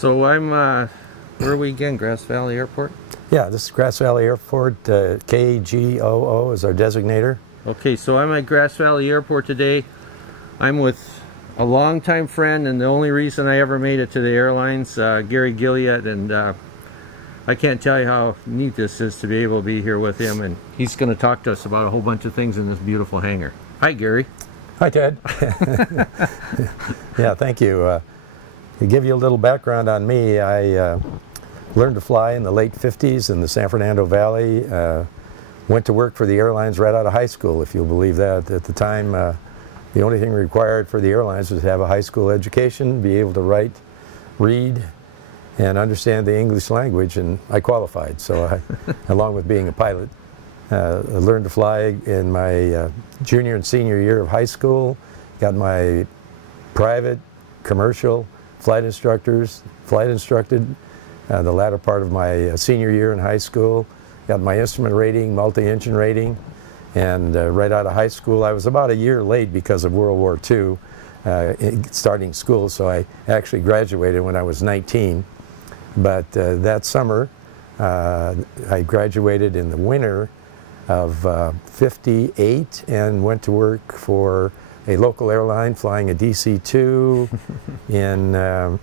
So where are we again? Grass Valley Airport? Yeah, this is Grass Valley Airport. KGOO is our designator. Okay, so I'm at Grass Valley Airport today. I'm with a longtime friend, and the only reason I ever made it to the airlines, Gary Guilliat, and I can't tell you how neat this is to be able to be here with him, and he's going to talk to us about a whole bunch of things in this beautiful hangar. Hi, Gary. Hi, Ted. Yeah, thank you. To give you a little background on me, I learned to fly in the late 50s in the San Fernando Valley. Went to work for the airlines right out of high school, if you'll believe that. At the time, the only thing required for the airlines was to have a high school education, be able to write, read, and understand the English language, and I qualified. So I, along with being a pilot, I learned to fly in my junior and senior year of high school, got my private, commercial, flight instructed the latter part of my senior year in high school, got my instrument rating, multi-engine rating, and right out of high school, I was about a year late because of World War II, starting school, so I actually graduated when I was 19. But that summer, I graduated in the winter of 58 and went to work for a local airline flying a DC-2 in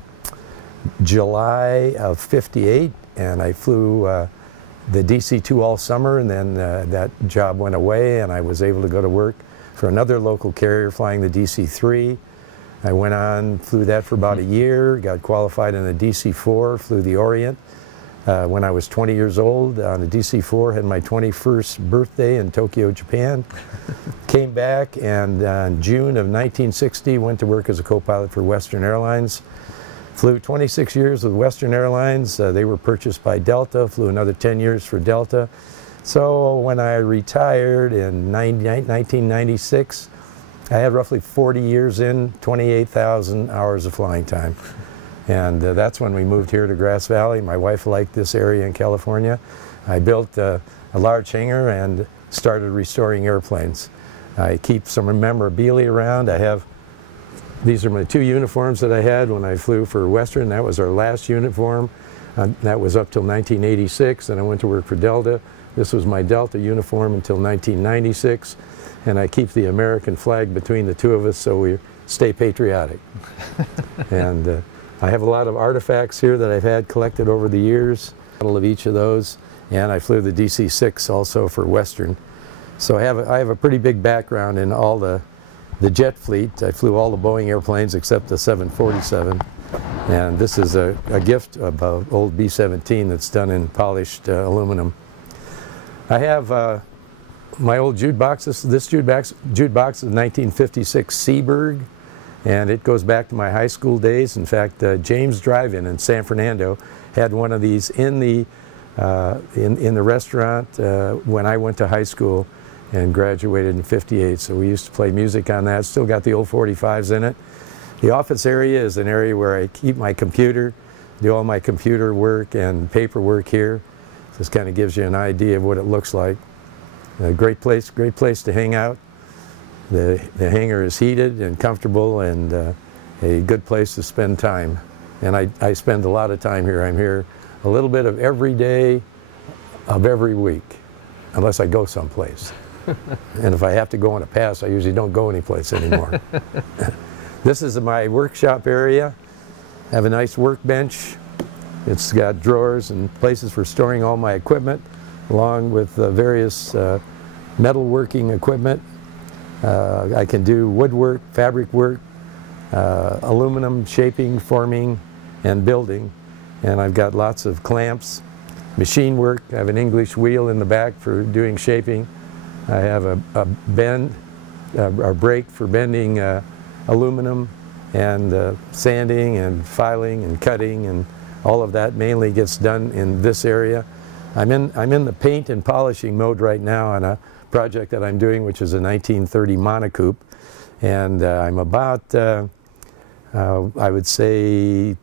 July of 58, and I flew the DC-2 all summer, and then that job went away and I was able to go to work for another local carrier flying the DC-3. I went on, flew that for about a year, got qualified in the DC-4, flew the Orient. When I was 20 years old on the DC-4, had my 21st birthday in Tokyo, Japan. Came back, and in June of 1960 went to work as a co-pilot for Western Airlines. Flew 26 years with Western Airlines. They were purchased by Delta, flew another 10 years for Delta. So when I retired in 1996, I had roughly 40 years in, 28,000 hours of flying time. And that's when we moved here to Grass Valley. My wife liked this area in California. I built a large hangar and started restoring airplanes. I keep some memorabilia around. These are my two uniforms that I had when I flew for Western. That was our last uniform. That was up till 1986, and I went to work for Delta. This was my Delta uniform until 1996, and I keep the American flag between the two of us so we stay patriotic. And I have a lot of artifacts here that I've had collected over the years, of each of those, and I flew the DC-6 also for Western. So I have a pretty big background in all the jet fleet. I flew all the Boeing airplanes except the 747, and this is a gift of an old B-17 that's done in polished aluminum. I have my old jude box. This jude box is a 1956 Seaberg, and it goes back to my high school days. In fact, James Drive-In in San Fernando had one of these in the restaurant when I went to high school and graduated in 58. So we used to play music on that. Still got the old 45s in it. The office area is an area where I keep my computer, do all my computer work and paperwork here. This kind of gives you an idea of what it looks like. A great place to hang out. The hangar is heated and comfortable, and a good place to spend time. And I spend a lot of time here. I'm here a little bit of every day of every week, unless I go someplace. And if I have to go on a pass, I usually don't go anyplace anymore. This is my workshop area. I have a nice workbench. It's got drawers and places for storing all my equipment, along with various metalworking equipment. I can do woodwork, fabric work, aluminum shaping, forming, and building. And I've got lots of clamps, machine work. I have an English wheel in the back for doing shaping. I have a brake for bending aluminum, and sanding and filing and cutting, and all of that mainly gets done in this area. I'm in the paint and polishing mode right now on a project that I'm doing, which is a 1930 monocoupe, and I'm about I would say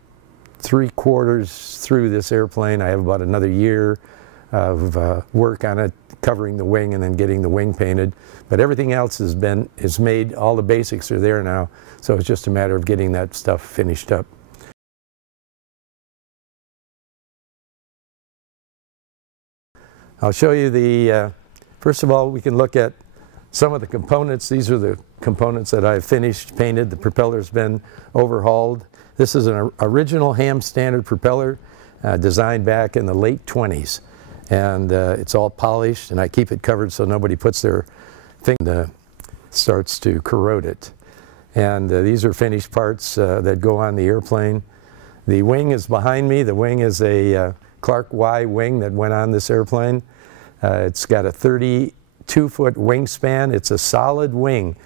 3/4 through this airplane. I have about another year of work on it, covering the wing and then getting the wing painted. But everything else is made. All the basics are there now, so it's just a matter of getting that stuff finished up. I'll show you the, first of all, we can look at some of the components. These are the components that I've finished, painted. The propeller's been overhauled. This is an original ham standard propeller designed back in the late 20s. And it's all polished, and I keep it covered so nobody puts their finger and starts to corrode it. And these are finished parts that go on the airplane. The wing is behind me. The wing is a Clark Y wing that went on this airplane. It's got a 32-foot wingspan. It's a solid wing,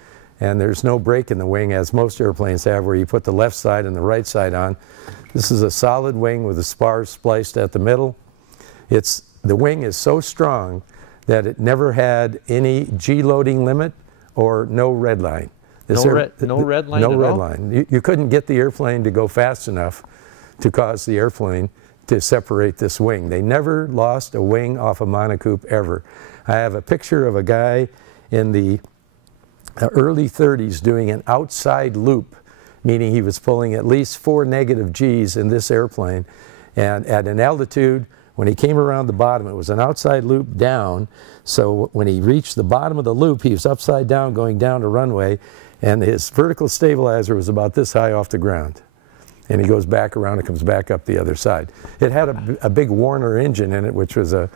and there's no break in the wing as most airplanes have where you put the left side and the right side on. This is a solid wing with the spars spliced at the middle. The wing is so strong that it never had any G loading limit or no red line. No red line at all? No red line. You couldn't get the airplane to go fast enough to cause the airplane to separate this wing. They never lost a wing off a monocoop ever. I have a picture of a guy in the early 30s doing an outside loop, meaning he was pulling at least 4 negative Gs in this airplane, and at an altitude, when he came around the bottom, it was an outside loop down, so when he reached the bottom of the loop, he was upside down going down the runway, and his vertical stabilizer was about this high off the ground. And he goes back around and comes back up the other side. It had a big Warner engine in it, which was the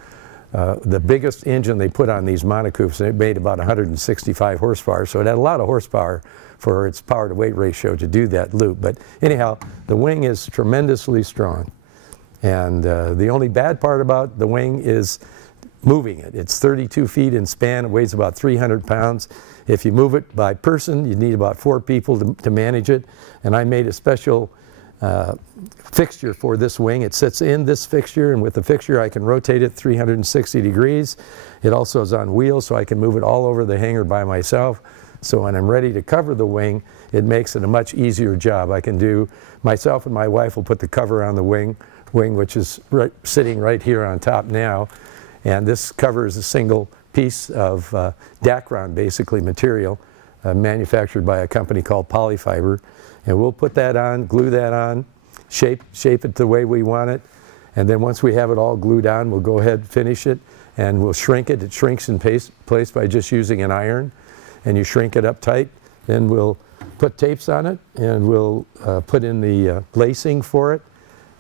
biggest engine they put on these monocoups, and it made about 165 horsepower, so it had a lot of horsepower for its power to weight ratio to do that loop. But anyhow, the wing is tremendously strong. And the only bad part about the wing is moving it. It's 32 feet in span. It weighs about 300 pounds. If you move it by person, you need about 4 people to manage it. And I made a special fixture for this wing. It sits in this fixture, and with the fixture I can rotate it 360 degrees. It also is on wheels, so I can move it all over the hangar by myself. So when I'm ready to cover the wing, it makes it a much easier job. I can do, myself and my wife will put the cover on the wing, which is sitting right here on top now. And this cover is a single piece of Dacron, basically, material manufactured by a company called Polyfiber. And we'll put that on, glue that on, shape it the way we want it. And then once we have it all glued on, we'll go ahead and finish it, and we'll shrink it. It shrinks in place by just using an iron. And you shrink it up tight. Then we'll put tapes on it, and we'll put in the lacing for it.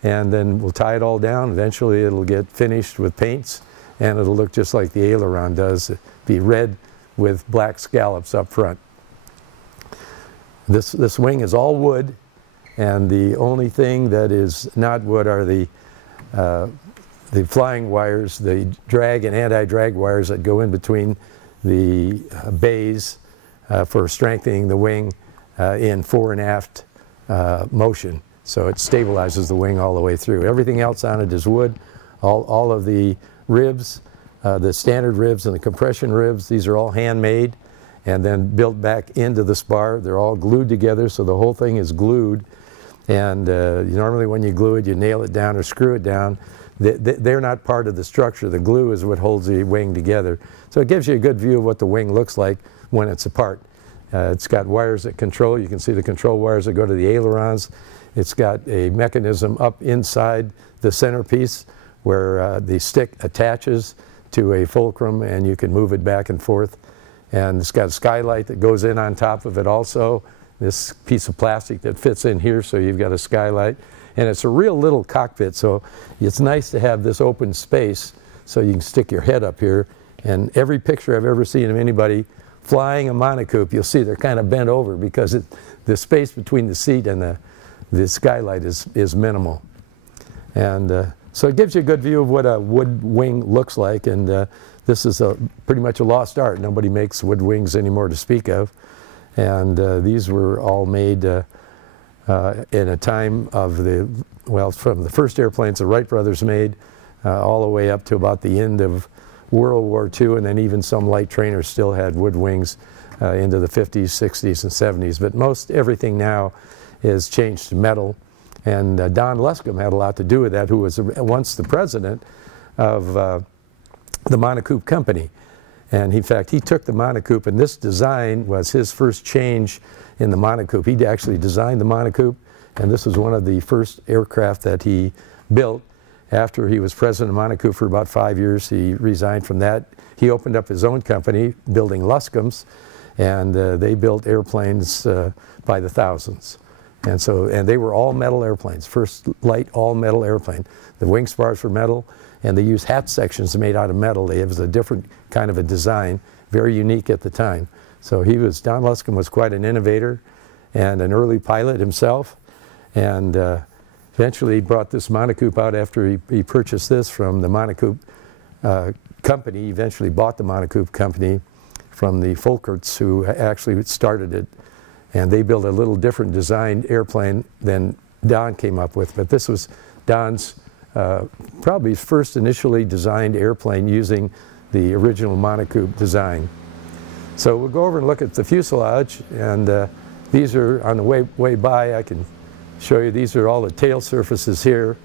And then we'll tie it all down. Eventually it'll get finished with paints, and it'll look just like the aileron does. It'll be red with black scallops up front. This wing is all wood, and the only thing that is not wood are the flying wires, the drag and anti-drag wires that go in between the bays for strengthening the wing in fore and aft motion. So it stabilizes the wing all the way through. Everything else on it is wood. All of the ribs, the standard ribs and the compression ribs, these are all handmade and then built back into the spar. They're all glued together, so the whole thing is glued. And normally when you glue it, you nail it down or screw it down. They're not part of the structure. The glue is what holds the wing together. So it gives you a good view of what the wing looks like when it's apart. It's got wires that control. You can see the control wires that go to the ailerons. It's got a mechanism up inside the centerpiece where the stick attaches to a fulcrum, and you can move it back and forth. And it's got a skylight that goes in on top of it also. This piece of plastic that fits in here, so you've got a skylight. And it's a real little cockpit, so it's nice to have this open space so you can stick your head up here. And every picture I've ever seen of anybody flying a monocoop, you'll see they're kind of bent over because the space between the seat and the skylight is minimal. And so it gives you a good view of what a wood wing looks like, and this is pretty much a lost art. Nobody makes wood wings anymore to speak of. And these were all made in a time of from the first airplanes the Wright brothers made all the way up to about the end of World War II, and then even some light trainers still had wood wings into the 50s, 60s, and 70s. But most everything now is changed to metal. And Don Luscombe had a lot to do with that, who was once the president of the monocoop company. And in fact, he took the monocoop, and this design was his first change in the monocoop. He actually designed the monocoop, and this was one of the first aircraft that he built. After he was president of Monaco for about 5 years, he resigned from that. He opened up his own company, building Luscombs, and they built airplanes by the thousands. And they were all metal airplanes, first light all metal airplane. The wing spars were metal, and they used hat sections made out of metal. It was a different kind of a design, very unique at the time. So Don Luscombe was quite an innovator and an early pilot himself, and eventually brought this monocoque out after he purchased this from the monocoque company. He eventually bought the monocoque company from the Folkerts, who actually started it, and they built a little different designed airplane than Don came up with. But this was Don's probably first initially designed airplane using the original monocoque design. So we'll go over and look at the fuselage, and these are on the way by. I can show you, these are all the tail surfaces here.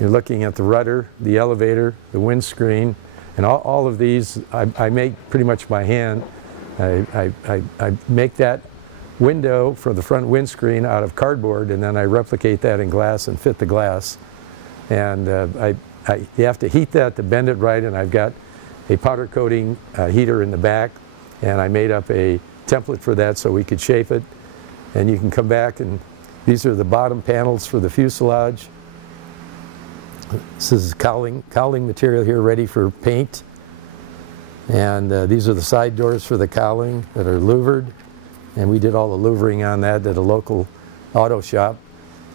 You're looking at the rudder, the elevator, the windscreen, and all of these I make pretty much by hand. I make that window for the front windscreen out of cardboard, and then I replicate that in glass and fit the glass. And you have to heat that to bend it right, and I've got a powder coating heater in the back, and I made up a template for that so we could shape it. And you can come back, and these are the bottom panels for the fuselage. This is cowling material here ready for paint. And these are the side doors for the cowling that are louvered. And we did all the louvering on that at a local auto shop.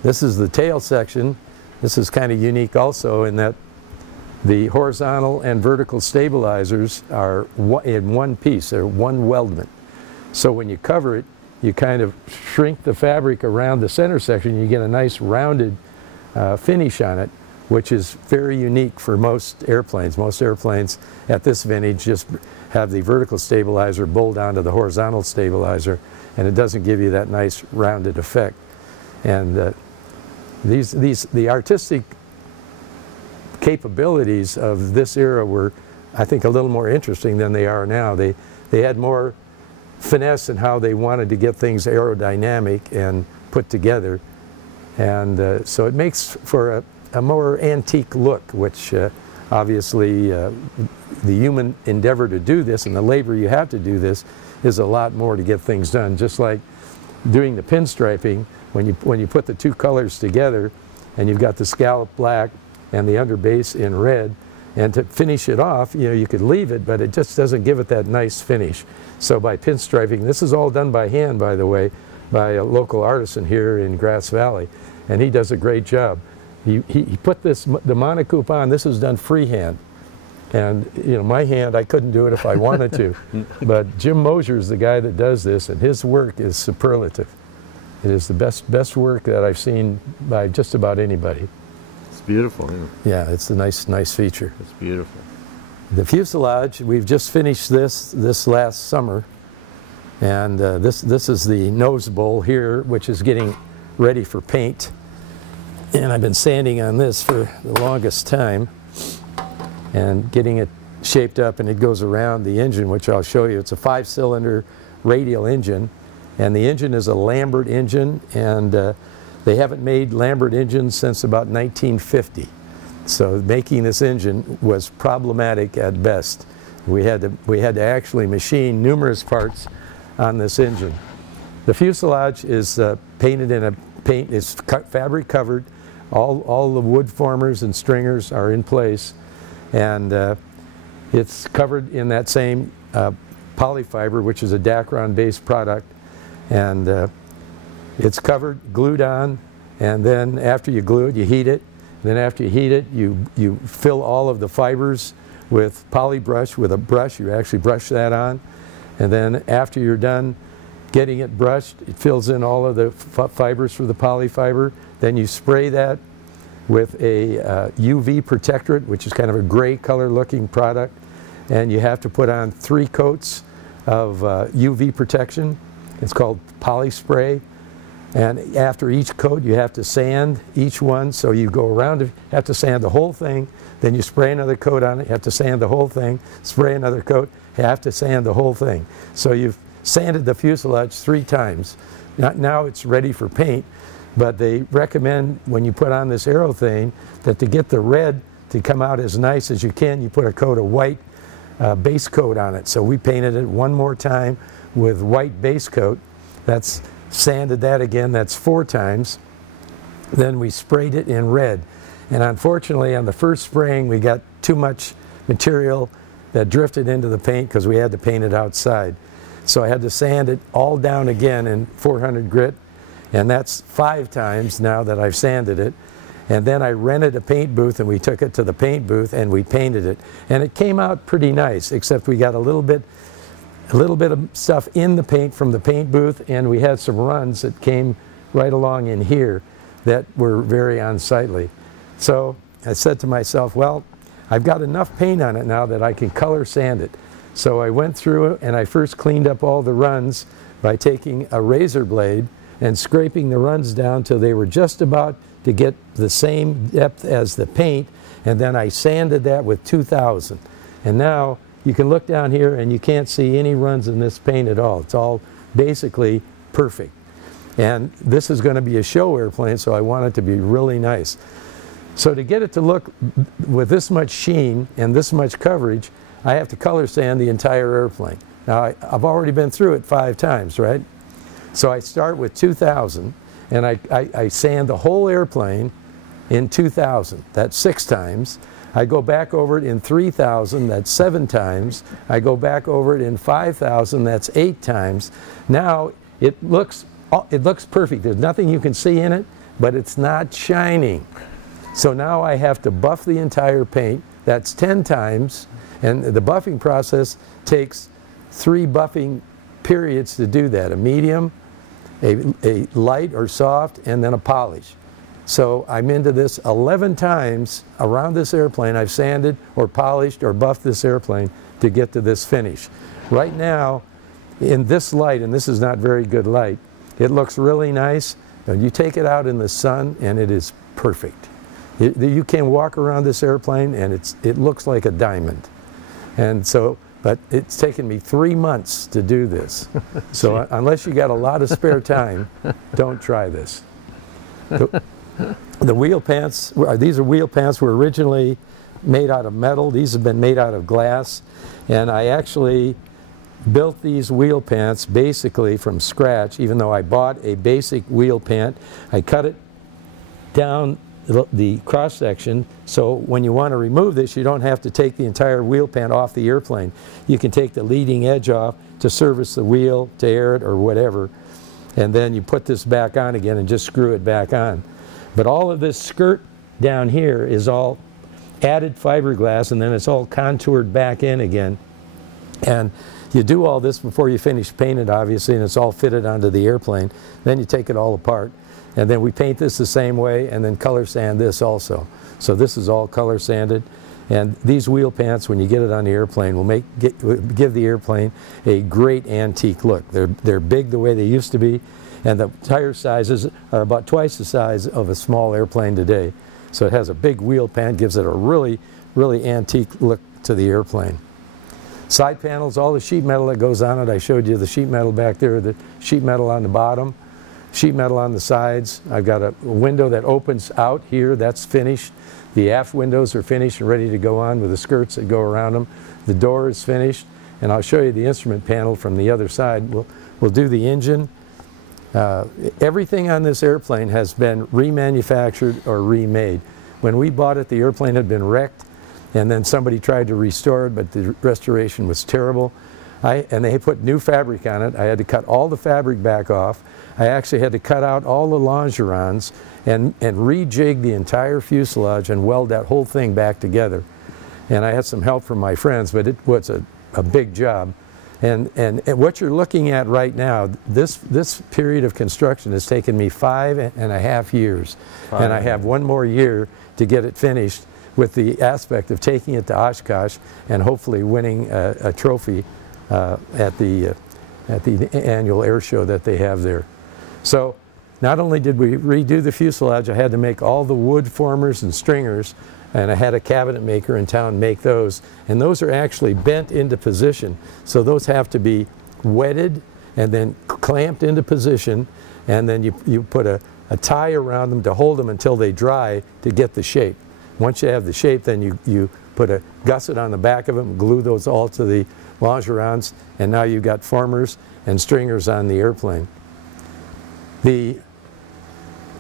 This is the tail section. This is kind of unique also in that the horizontal and vertical stabilizers are in one piece. They're one weldment. So when you cover it, you kind of shrink the fabric around the center section. You get a nice rounded finish on it, which is very unique for most airplanes. Most airplanes at this vintage just have the vertical stabilizer bolt onto the horizontal stabilizer, and it doesn't give you that nice rounded effect. And the artistic capabilities of this era were, I think, a little more interesting than they are now. They had more finesse in how they wanted to get things aerodynamic and put together, and so it makes for a more antique look, which obviously the human endeavor to do this and the labor you have to do this is a lot more to get things done. Just like doing the pinstriping, when you put the two colors together and you've got the scallop black and the underbase in red, and to finish it off, you know, you could leave it, but it just doesn't give it that nice finish. So by pinstriping, this is all done by hand, by the way, by a local artisan here in Grass Valley, and he does a great job. He put the monocoque on. This was done freehand, and you know, my hand, I couldn't do it if I wanted to. But Jim Mosier is the guy that does this, and his work is superlative. It is the best work that I've seen by just about anybody. It's beautiful. Yeah, it's a nice feature. It's beautiful. The fuselage, we've just finished this last summer, and this is the nose bowl here, which is getting ready for paint. And I've been sanding on this for the longest time and getting it shaped up, and it goes around the engine, which I'll show you. It's a 5-cylinder radial engine, and the engine is a Lambert engine, and they haven't made Lambert engines since about 1950. So making this engine was problematic at best. We had to actually machine numerous parts on this engine. The fuselage is painted in a paint, it's fabric covered. All the wood formers and stringers are in place, and it's covered in that same polyfiber, which is a Dacron based product, and it's covered, glued on, and then after you glue it, you heat it. Then after you heat it, you fill all of the fibers with polybrush with a brush. You actually brush that on, and then after you're done getting it brushed, it fills in all of the fibers for the polyfiber. Then you spray that with a UV protectorate, which is kind of a gray color looking product, and you have to put on 3 coats of UV protection. It's called polyspray, and after each coat you have to sand each one. So you go around, you have to sand the whole thing, then you spray another coat on it, you have to sand the whole thing, spray another coat, you have to sand the whole thing. So you've sanded the fuselage 3 times. Now it's ready for paint, but they recommend when you put on this aerothane that to get the red to come out as nice as you can, you put a coat of white base coat on it. So we painted it one more time with white base coat. That's sanded that again, that's 4 times. Then we sprayed it in red. And unfortunately on the first spraying we got too much material that drifted into the paint because we had to paint it outside. So I had to sand it all down again in 400 grit, and that's 5 times now that I've sanded it. And then I rented a paint booth and we took it to the paint booth and we painted it. And it came out pretty nice, except we got a little bit of stuff in the paint from the paint booth, and we had some runs that came right along in here that were very unsightly. So I said to myself, well, I've got enough paint on it now that I can color sand it. So I went through and I first cleaned up all the runs by taking a razor blade and scraping the runs down till they were just about to get the same depth as the paint, and then I sanded that with 2000. And now you can look down here and you can't see any runs in this paint at all. It's all basically perfect. And this is going to be a show airplane, so I want it to be really nice. So to get it to look with this much sheen and this much coverage, I have to color sand the entire airplane. Now I've already been through it 5 times, right? So I start with 2000 and I sand the whole airplane in 2000. That's 6 times. I go back over it in 3000, that's 7 times. I go back over it in 5000, that's 8 times. Now it looks perfect. There's nothing you can see in it, but it's not shining. So now I have to buff the entire paint. That's 10 times, and the buffing process takes 3 buffing periods to do that: a medium, a light or soft, and then a polish. So I'm into this 11 times around this airplane. I've sanded or polished or buffed this airplane to get to this finish. Right now, in this light, and this is not very good light, it looks really nice. And you take it out in the sun and it is perfect. You can walk around this airplane and it looks like a diamond. And so, but it's taken me 3 months to do this. So unless you got a lot of spare time, don't try this. The wheel pants, these are wheel pants, were originally made out of metal. These have been made out of glass. And I actually built these wheel pants basically from scratch, even though I bought a basic wheel pant. I cut it down the cross section, so when you want to remove this, you don't have to take the entire wheel pant off the airplane. You can take the leading edge off to service the wheel, to air it, or whatever, and then you put this back on again and just screw it back on. But all of this skirt down here is all added fiberglass, and then it's all contoured back in again. And you do all this before you finish painting, obviously, and it's all fitted onto the airplane. Then you take it all apart. And then we paint this the same way and then color sand this also. So this is all color sanded. And these wheel pants, when you get it on the airplane, will give the airplane a great antique look. They're big the way they used to be, and the tire sizes are about twice the size of a small airplane today. So it has a big wheel pant, gives it a really, really antique look to the airplane. Side panels, all the sheet metal that goes on it. I showed you the sheet metal back there, the sheet metal on the bottom. Sheet metal on the sides. I've got a window that opens out here, that's finished. The aft windows are finished and ready to go on with the skirts that go around them. The door is finished, and I'll show you the instrument panel from the other side. We'll do the engine. Everything on this airplane has been remanufactured or remade. When we bought it, the airplane had been wrecked, and then somebody tried to restore it, but the restoration was terrible. And they put new fabric on it. I had to cut all the fabric back off. I actually had to cut out all the longerons and rejig the entire fuselage and weld that whole thing back together. And I had some help from my friends, but it was a big job. And what you're looking at right now, this period of construction has taken me 5.5 years. And I have 1 more year to get it finished, with the aspect of taking it to Oshkosh and hopefully winning a trophy at the annual air show that they have there. So not only did we redo the fuselage, I had to make all the wood formers and stringers, and I had a cabinet maker in town make those, and those are actually bent into position. So those have to be wetted and then clamped into position, and then you put a a tie around them to hold them until they dry to get the shape. Once you have the shape, then you put a gusset on the back of them, glue those all to the longerons, and now you've got formers and stringers on the airplane.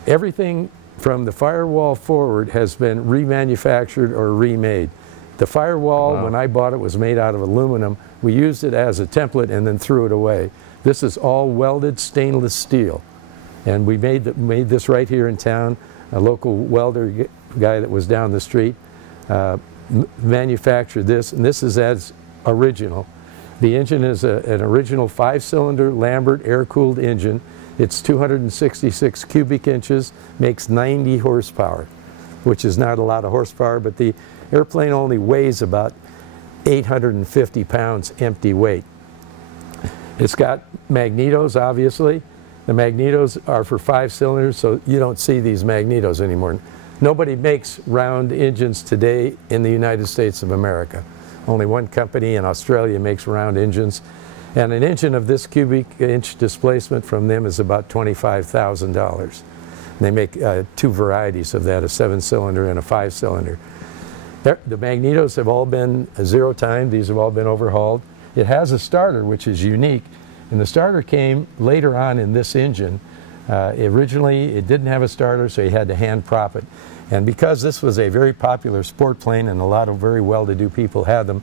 Everything from the firewall forward has been remanufactured or remade. The firewall, wow, when I bought it, was made out of aluminum. We used it as a template and then threw it away. This is all welded stainless steel. And we made this right here in town. A local welder guy that was down the street manufactured this, and this is as original. The engine is an original 5-cylinder Lambert air-cooled engine. It's 266 cubic inches, makes 90 horsepower, which is not a lot of horsepower, but the airplane only weighs about 850 pounds empty weight. It's got magnetos, obviously. The magnetos are for 5 cylinders, so you don't see these magnetos anymore. Nobody makes round engines today in the United States of America. Only one company in Australia makes round engines. And an engine of this cubic inch displacement from them is about $25,000. They make 2 varieties of that, a 7-cylinder and a 5-cylinder. The magnetos have all been zero-timed. These have all been overhauled. It has a starter, which is unique. And the starter came later on in this engine. Originally, it didn't have a starter, so you had to hand prop it. And because this was a very popular sport plane and a lot of very well-to-do people had them,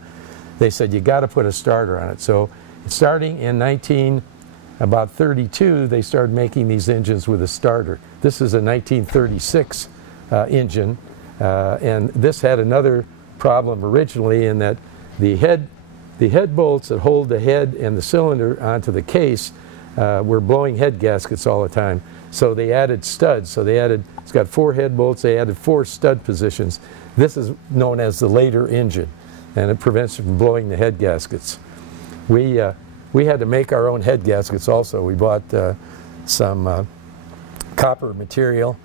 they said, you got to put a starter on it. So starting in 1932, they started making these engines with a starter. This is a 1936 engine, and this had another problem originally in that the head bolts that hold the head and the cylinder onto the case were blowing head gaskets all the time. So they added studs. So it's got 4 head bolts, they added 4 stud positions. This is known as the later engine, and it prevents it from blowing the head gaskets. We had to make our own head gaskets also. We bought some copper material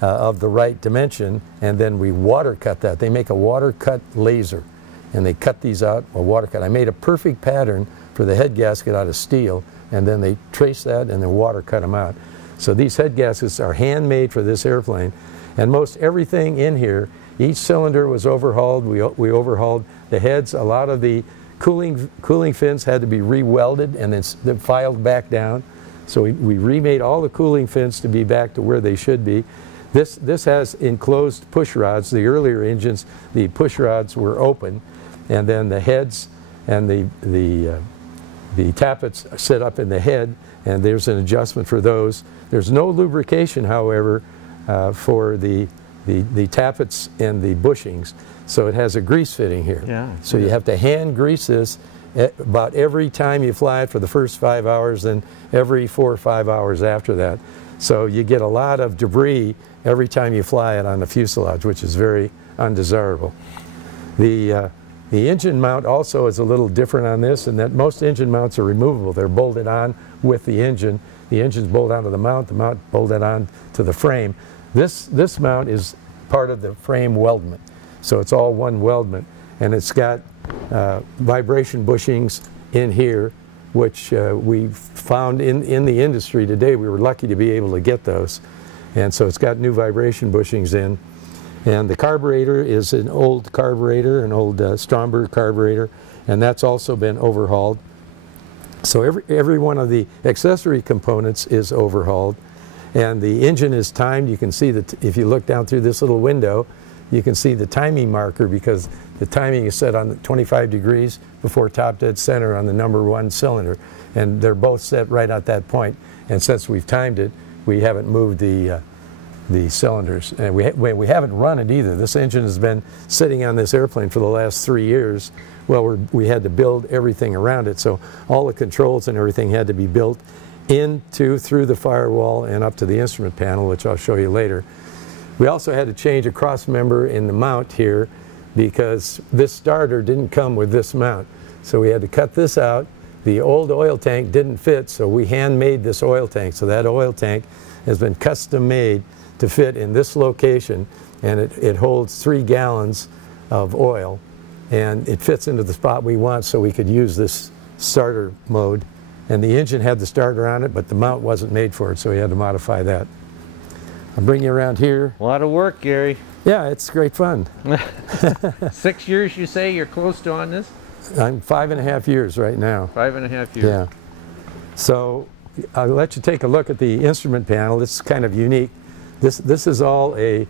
of the right dimension, and then we water cut that. They make a water cut laser, and they cut these out, a water cut. I made a perfect pattern for the head gasket out of steel, and then they trace that and then water cut them out. So these head gaskets are handmade for this airplane, and most everything in here, each cylinder was overhauled. We overhauled the heads. A lot of the cooling fins had to be re-welded and then filed back down. So we remade all the cooling fins to be back to where they should be. This has enclosed push rods. The earlier engines, the push rods were open, and then the heads and the tappets sit up in the head, and there's an adjustment for those. There's no lubrication, however, for the tappets and the bushings, so it has a grease fitting here. Yeah, so you have to hand grease this about every time you fly it for the first 5 hours, and every 4 or 5 hours after that. So you get a lot of debris every time you fly it on the fuselage, which is very undesirable. The engine mount also is a little different on this, in that most engine mounts are removable. They're bolted on with the engine. The engine's bolted onto the mount bolted on to the frame. This mount is part of the frame weldment. So it's all one weldment, and it's got vibration bushings in here, which we found in the industry today. We were lucky to be able to get those. And so it's got new vibration bushings in. And the carburetor is an old carburetor, an old Stromberg carburetor, and that's also been overhauled. So every one of the accessory components is overhauled, and the engine is timed. You can see that if you look down through this little window, you can see the timing marker, because the timing is set on 25 degrees before top dead center on the #1 cylinder, and they're both set right at that point. And since we've timed it, we haven't moved the cylinders, and we haven't run it either. This engine has been sitting on this airplane for the last 3 years. Well, we had to build everything around it, so all the controls and everything had to be built through the firewall and up to the instrument panel, which I'll show you later. We also had to change a cross member in the mount here, because this starter didn't come with this mount. So we had to cut this out. The old oil tank didn't fit, so we hand-made this oil tank. So that oil tank has been custom made to fit in this location, and it holds 3 gallons of oil, and it fits into the spot we want, so we could use this starter mode. And the engine had the starter on it, but the mount wasn't made for it, so we had to modify that. I'll bring you around here. A lot of work, Gary. Yeah, it's great fun. 6 years, you say you're close to on this? I'm 5.5 years right now. 5.5 years. Yeah. So I'll let you take a look at the instrument panel. It's kind of unique. This is all a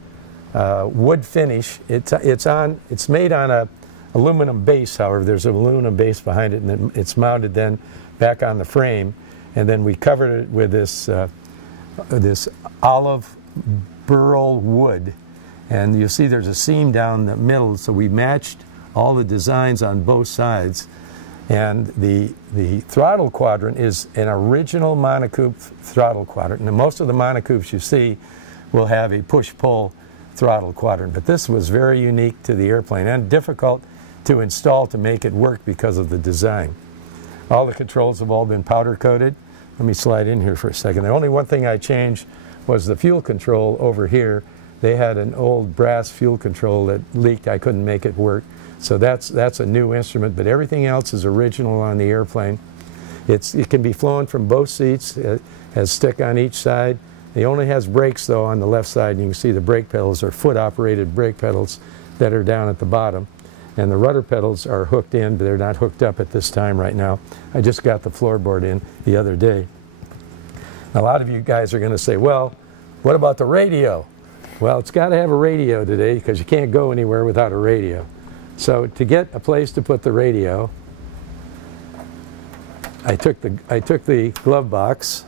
wood finish. It's made on a aluminum base. However, there's an aluminum base behind it, and then it's mounted then back on the frame. And then we covered it with this this olive burl wood. And you see there's a seam down the middle, so we matched all the designs on both sides. And the throttle quadrant is an original monocoupe throttle quadrant. And most of the monocoupes you see will have a push-pull throttle quadrant. But this was very unique to the airplane and difficult to install to make it work because of the design. All the controls have all been powder coated. Let me slide in here for a second. The only one thing I changed was the fuel control over here. They had an old brass fuel control that leaked. I couldn't make it work. So that's a new instrument, but everything else is original on the airplane. It can be flown from both seats. It has stick on each side. It only has brakes though on the left side, and you can see the brake pedals are foot-operated brake pedals that are down at the bottom. And the rudder pedals are hooked in, but they're not hooked up at this time right now. I just got the floorboard in the other day. A lot of you guys are going to say, well, what about the radio? Well, it's got to have a radio today because you can't go anywhere without a radio. So to get a place to put the radio, I took the glove box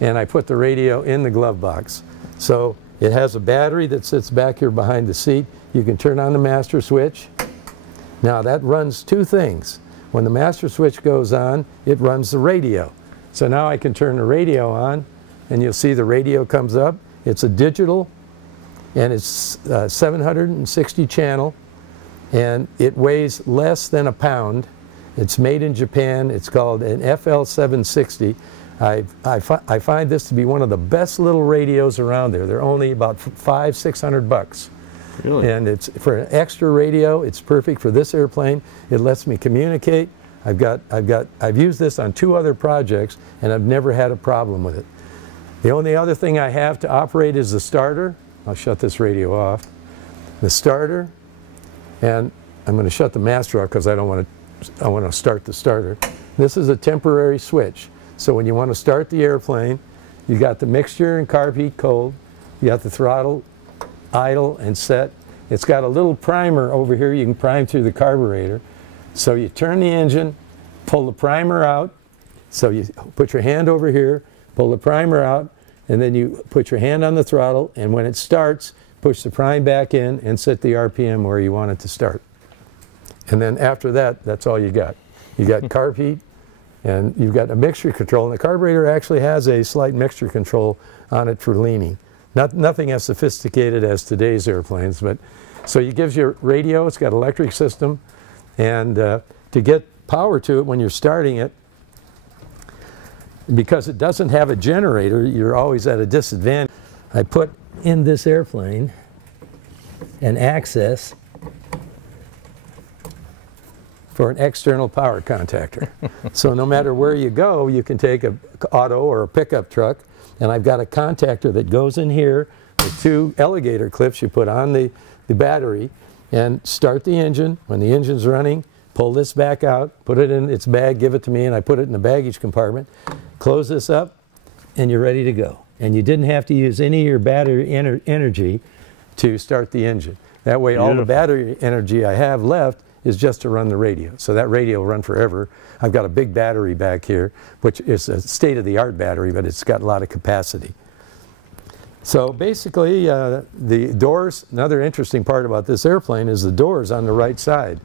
and I put the radio in the glove box. So it has a battery that sits back here behind the seat. You can turn on the master switch. Now that runs two things. When the master switch goes on, it runs the radio. So now I can turn the radio on and you'll see the radio comes up. It's a digital and it's 760 channel. And it weighs less than a pound. It's made in Japan. It's called an FL760. I find this to be one of the best little radios around there. They're only about $500–600. Really? And it's for an extra radio. It's perfect for this airplane. It lets me communicate. I've used this on 2 other projects, and I've never had a problem with it. The only other thing I have to operate is the starter. I'll shut this radio off. The starter. And I'm going to shut the master off because I want to start the starter. This is a temporary switch. So when you want to start the airplane, you got the mixture and carb heat cold. You got the throttle idle and set. It's got a little primer over here. You can prime through the carburetor. So you turn the engine, pull the primer out. So you put your hand over here, pull the primer out, and then you put your hand on the throttle, and when it starts, push the prime back in and set the RPM where you want it to start. And then after that, that's all you got. You got carb heat, and you've got a mixture control. And the carburetor actually has a slight mixture control on it for leaning. Nothing as sophisticated as today's airplanes, but so it gives you a radio. It's got an electric system, and to get power to it when you're starting it, because it doesn't have a generator, you're always at a disadvantage. I put in this airplane an access for an external power contactor. So no matter where you go, you can take an auto or a pickup truck, and I've got a contactor that goes in here with 2 alligator clips you put on the battery and start the engine. When the engine's running, pull this back out, put it in its bag, give it to me, and I put it in the baggage compartment. Close this up, and you're ready to go. And you didn't have to use any of your battery energy to start the engine. That way, all the battery energy I have left is just to run the radio. So that radio will run forever. I've got a big battery back here, which is a state-of-the-art battery, but it's got a lot of capacity. So basically, the doors, another interesting part about this airplane is the doors on the right side.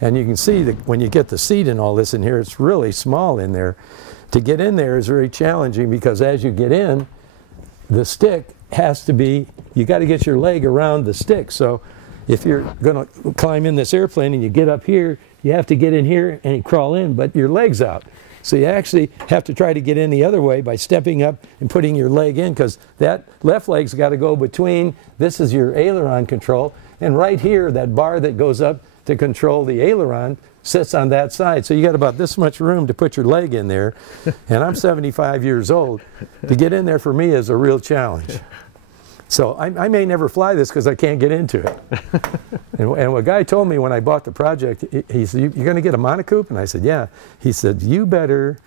And you can see that when you get the seat and all this in here, it's really small in there. To get in there is very challenging because as you get in, the stick has to be, you got to get your leg around the stick. So if you're going to climb in this airplane and you get up here, you have to get in here and you crawl in, but your leg's out. So you actually have to try to get in the other way by stepping up and putting your leg in, because that left leg's got to go between, this is your aileron control, and right here, that bar that goes up to control the aileron sits on that side. So you got about this much room to put your leg in there, and I'm 75 years old. To get in there for me is a real challenge. So I may never fly this because I can't get into it. and a guy told me when I bought the project, he said, "You're going to get a monocoop?" And I said, "Yeah." He said, "You better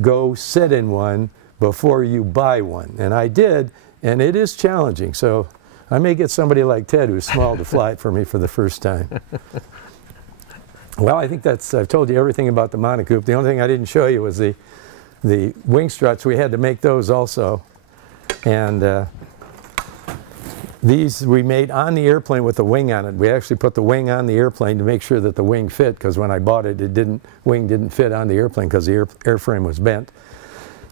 go sit in one before you buy one." And I did, and it is challenging. So I may get somebody like Ted, who's small, to fly it for me for the first time. Well, I think I've told you everything about the monocoop. The only thing I didn't show you was the wing struts. We had to make those also. And these we made on the airplane with the wing on it. We actually put the wing on the airplane to make sure that the wing fit, because when I bought it, wing didn't fit on the airplane because the airframe was bent.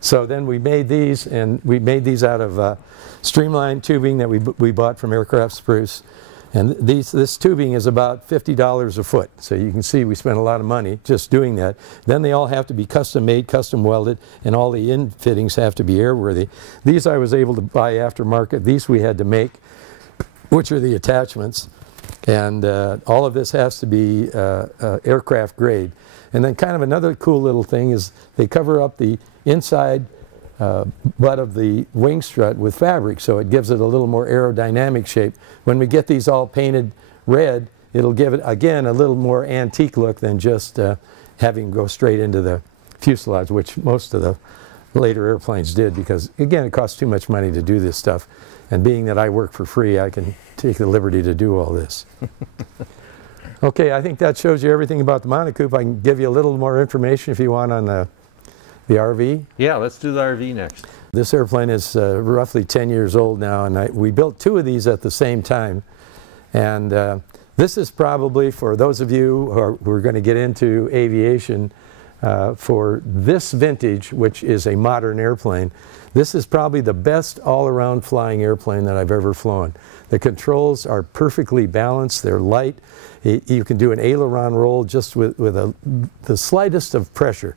So then we made these, and we made these out of streamlined tubing that we bought from Aircraft Spruce. And this tubing is about $50 a foot. So you can see we spent a lot of money just doing that. Then they all have to be custom made, custom welded, and all the in fittings have to be airworthy. These I was able to buy aftermarket. These we had to make, which are the attachments. And all of this has to be aircraft grade. And then kind of another cool little thing is they cover up the inside butt of the wing strut with fabric, so it gives it a little more aerodynamic shape. When we get these all painted red, it'll give it, again, a little more antique look than just having go straight into the fuselage, which most of the later airplanes did, because, again, it costs too much money to do this stuff. And being that I work for free, I can take the liberty to do all this. Okay, I think that shows you everything about the monocoop. I can give you a little more information if you want on the RV. Yeah, let's do the RV next. This airplane is roughly 10 years old now, and we built two of these at the same time. And this is probably, for those of you who are going to get into aviation, for this vintage, which is a modern airplane, this is probably the best all-around flying airplane that I've ever flown. The controls are perfectly balanced, they're light. You can do an aileron roll just with the slightest of pressure.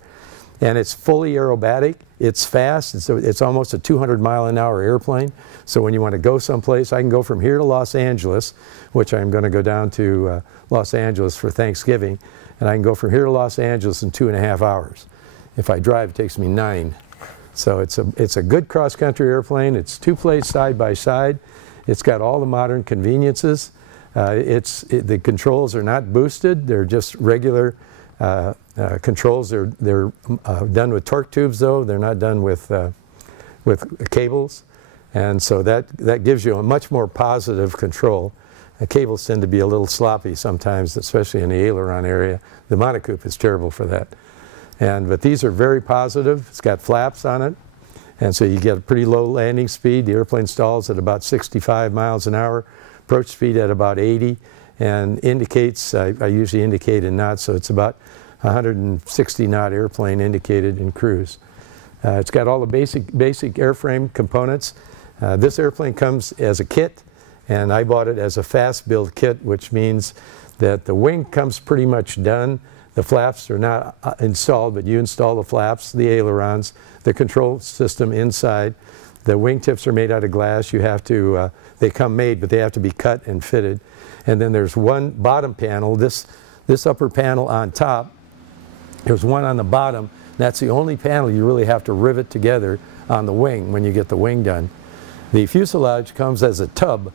And it's fully aerobatic, it's fast, it's almost a 200-mile-an-hour airplane. So when you want to go someplace, I can go from here to Los Angeles, which I'm going to go down to Los Angeles for Thanksgiving, and I can go from here to Los Angeles in 2.5 hours. If I drive, it takes me 9. So it's a good cross-country airplane. It's two-place side by side. It's got all the modern conveniences. The controls are not boosted, they're just regular controls. They're done with torque tubes, though. They're not done with cables, and so that gives you a much more positive control. Cables tend to be a little sloppy sometimes, especially in the aileron area. The monocoop is terrible for that. But these are very positive. It's got flaps on it, and so you get a pretty low landing speed. The airplane stalls at about 65 miles an hour, approach speed at about 80, and indicates, I usually indicate in knots, so it's about 160 knot airplane indicated in cruise. It's got all the basic airframe components. This airplane comes as a kit, and I bought it as a fast build kit, which means that the wing comes pretty much done. The flaps are not installed, but you install the flaps, the ailerons, the control system inside. The wingtips are made out of glass. You have to, they come made, but they have to be cut and fitted. And then there's one bottom panel, this upper panel on top. There's one on the bottom. That's the only panel you really have to rivet together on the wing when you get the wing done. The fuselage comes as a tub,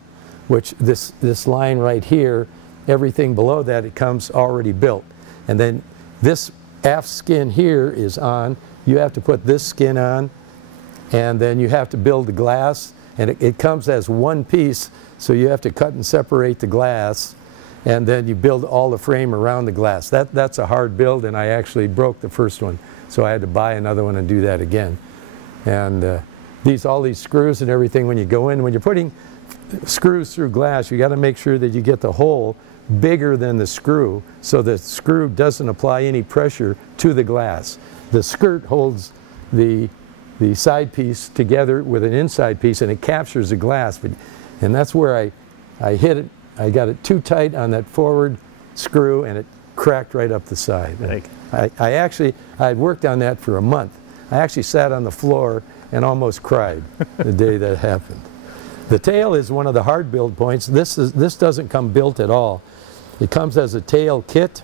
which this line right here, everything below that, it comes already built. And then this aft skin here is on. You have to put this skin on, and then you have to build the glass, and it comes as one piece, so you have to cut and separate the glass, and then you build all the frame around the glass. That's a hard build, and I actually broke the first one, so I had to buy another one and do that again. And all these screws and everything, when you go in, when you're putting screws through glass, you got to make sure that you get the hole bigger than the screw, so the screw doesn't apply any pressure to the glass. The skirt holds the side piece together with an inside piece, and it captures the glass. And that's where I hit it. I got it too tight on that forward screw, and it cracked right up the side. I had worked on that for a month. I actually sat on the floor and almost cried the day that happened. The tail is one of the hard build points. This doesn't come built at all. It comes as a tail kit,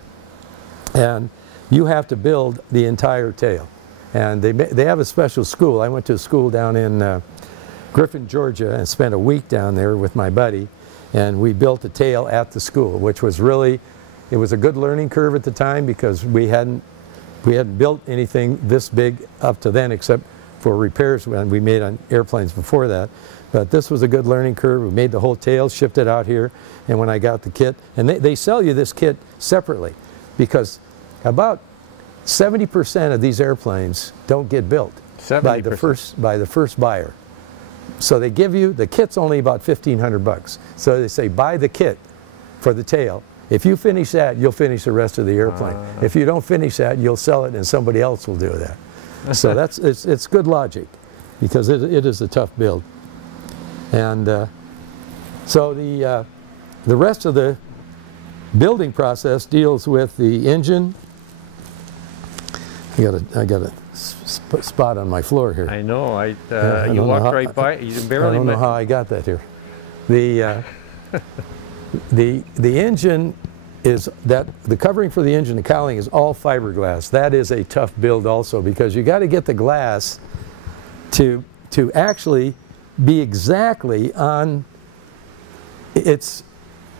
and you have to build the entire tail. And they have a special school. I went to a school down in Griffin, Georgia, and spent a week down there with my buddy, and we built a tail at the school, which was really, it was a good learning curve at the time because we hadn't built anything this big up to then except for repairs when we made on airplanes before that. But this was a good learning curve. We made the whole tail, shipped it out here, and when I got the kit, and they sell you this kit separately because about 70% of these airplanes don't get built by the first buyer. So they give you, the kit's only about $1,500. So they say buy the kit for the tail. If you finish that, you'll finish the rest of the airplane. If you don't finish that, you'll sell it and somebody else will do that. So it's good logic because it is a tough build. And so the rest of the building process deals with the engine. I got a spot on my floor here. I know. You walked right by. You barely. I don't know how I got that here. The engine is the covering for the engine, the cowling is all fiberglass. That is a tough build also because you got to get the glass to actually be exactly on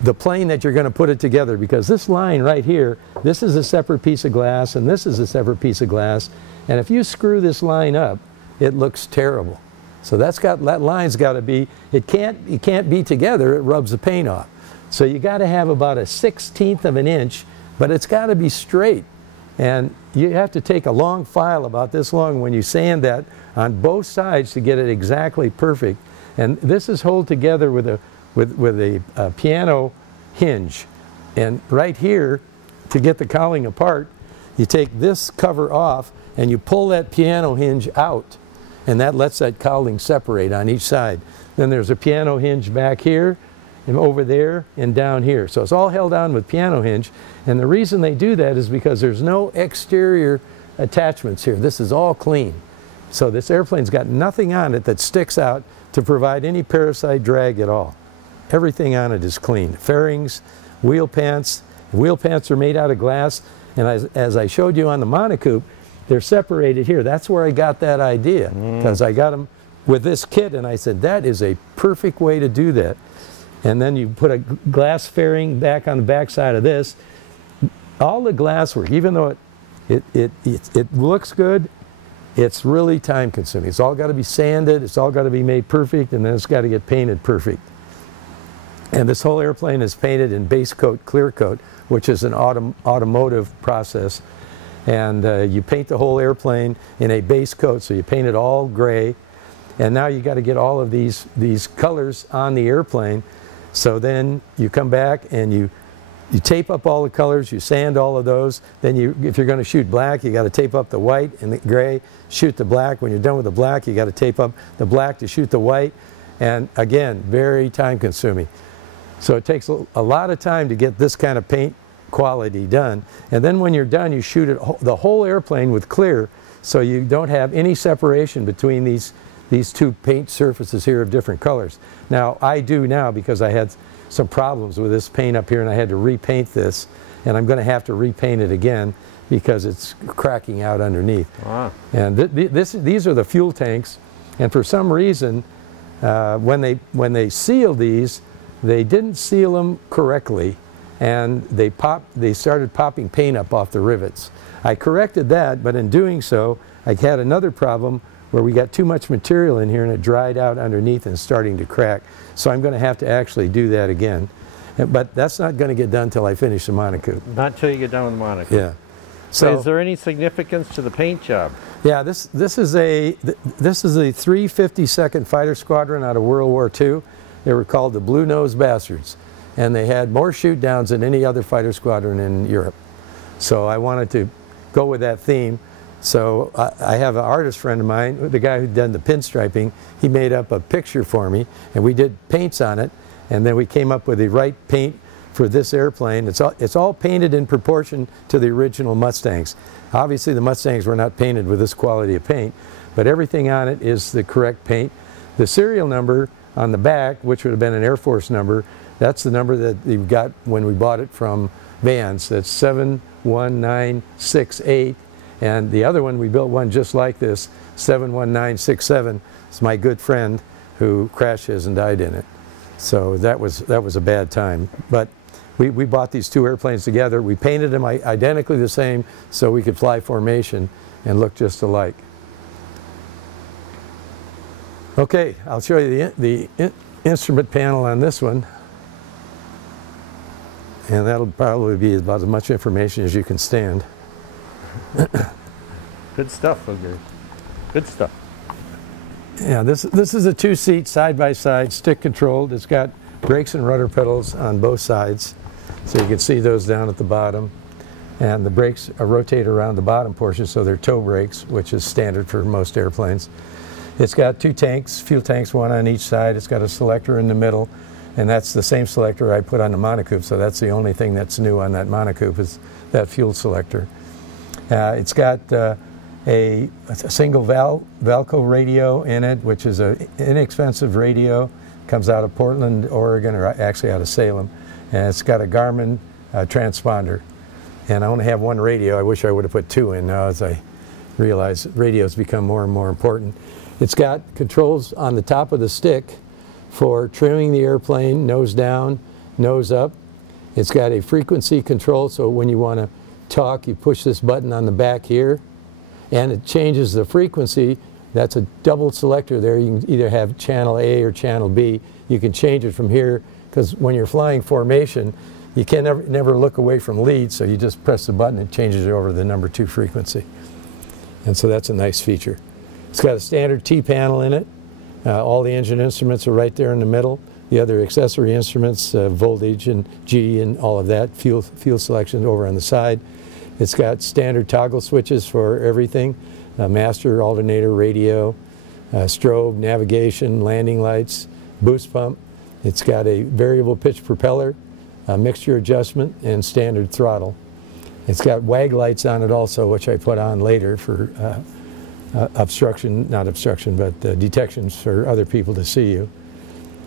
the plane that you're going to put it together, because this line right here, this is a separate piece of glass and this is a separate piece of glass, and if you screw this line up, it looks terrible. So that line's got to be, it can't be together, it rubs the paint off. So you got to have about a 1/16 of an inch, but it's got to be straight. And you have to take a long file about this long when you sand that on both sides to get it exactly perfect. And this is held together with a piano hinge. And right here, to get the cowling apart, you take this cover off and you pull that piano hinge out, and that lets that cowling separate on each side. Then there's a piano hinge back here and over there and down here. So it's all held on with piano hinge, and the reason they do that is because there's no exterior attachments here. This is all clean. So this airplane's got nothing on it that sticks out to provide any parasite drag at all. Everything on it is clean. Fairings, wheel pants. Wheel pants are made out of glass, and as I showed you on the monocoop, they're separated here. That's where I got that idea, because I got them with this kit and I said that is a perfect way to do that. And then you put a glass fairing back on the back side of this. All the glass work, even though it looks good, it's really time consuming. It's all got to be sanded, it's all got to be made perfect, and then it's got to get painted perfect. And this whole airplane is painted in base coat, clear coat, which is an automotive process. And you paint the whole airplane in a base coat, so you paint it all gray. And now you got to get all of these colors on the airplane. So then you come back and you tape up all the colors, you sand all of those. Then if you're going to shoot black, you got to tape up the white and the gray, shoot the black. When you're done with the black, you got to tape up the black to shoot the white. And again, very time consuming. So it takes a lot of time to get this kind of paint quality done. And then when you're done, you shoot the whole airplane with clear, so you don't have any separation between these two paint surfaces here of different colors. Now I do now because I had some problems with this paint up here and I had to repaint this, and I'm going to have to repaint it again because it's cracking out underneath. Wow. And these are the fuel tanks, and for some reason when they sealed these, they didn't seal them correctly, and they started popping paint up off the rivets. I corrected that, but in doing so I had another problem where we got too much material in here and it dried out underneath and starting to crack. So I'm going to have to actually do that again. But that's not going to get done until I finish the monocoop. Not until you get done with the monocoop. Yeah. So is there any significance to the paint job? Yeah, this is a 352nd Fighter Squadron out of World War II. They were called the Blue-Nosed Bastards, and they had more shoot downs than any other fighter squadron in Europe. So I wanted to go with that theme. So I have an artist friend of mine, the guy who done the pinstriping. He made up a picture for me, and we did paints on it, and then we came up with the right paint for this airplane. It's all painted in proportion to the original Mustangs. Obviously the Mustangs were not painted with this quality of paint, but everything on it is the correct paint. The serial number on the back, which would have been an Air Force number, that's the number that you got when we bought it from Vans. That's 71968. And the other one, we built one just like this, 71967. It's my good friend who crashed his and died in it. So that was a bad time. But we bought these two airplanes together. We painted them identically the same so we could fly formation and look just alike. Okay, I'll show you the instrument panel on this one. And that'll probably be about as much information as you can stand. Good stuff, okay. Good stuff. Yeah, this is a two-seat side-by-side, stick-controlled. It's got brakes and rudder pedals on both sides, so you can see those down at the bottom. And the brakes rotate around the bottom portion, so they're toe brakes, which is standard for most airplanes. It's got two tanks, fuel tanks, one on each side. It's got a selector in the middle, and that's the same selector I put on the monocoupe, so that's the only thing that's new on that monocoupe is that fuel selector. It's got a single Valco radio in it, which is an inexpensive radio. Comes out of Portland, Oregon, or actually out of Salem. And it's got a Garmin transponder. And I only have one radio. I wish I would have put two in now as I realize radios become more and more important. It's got controls on the top of the stick for trimming the airplane, nose down, nose up. It's got a frequency control, so when you want to talk, you push this button on the back here, and it changes the frequency. That's a double selector there. You can either have channel A or channel B. You can change it from here, because when you're flying formation, you can never look away from lead, so you just press the button and it changes it over to the number 2 frequency. And so that's a nice feature. It's got a standard T panel in it. All the engine instruments are right there in the middle. The other accessory instruments, voltage and G and all of that, fuel selection over on the side. It's got standard toggle switches for everything, master, alternator, radio, strobe, navigation, landing lights, boost pump. It's got a variable pitch propeller, mixture adjustment, and standard throttle. It's got WAG lights on it also, which I put on later for not obstruction, but detections for other people to see you.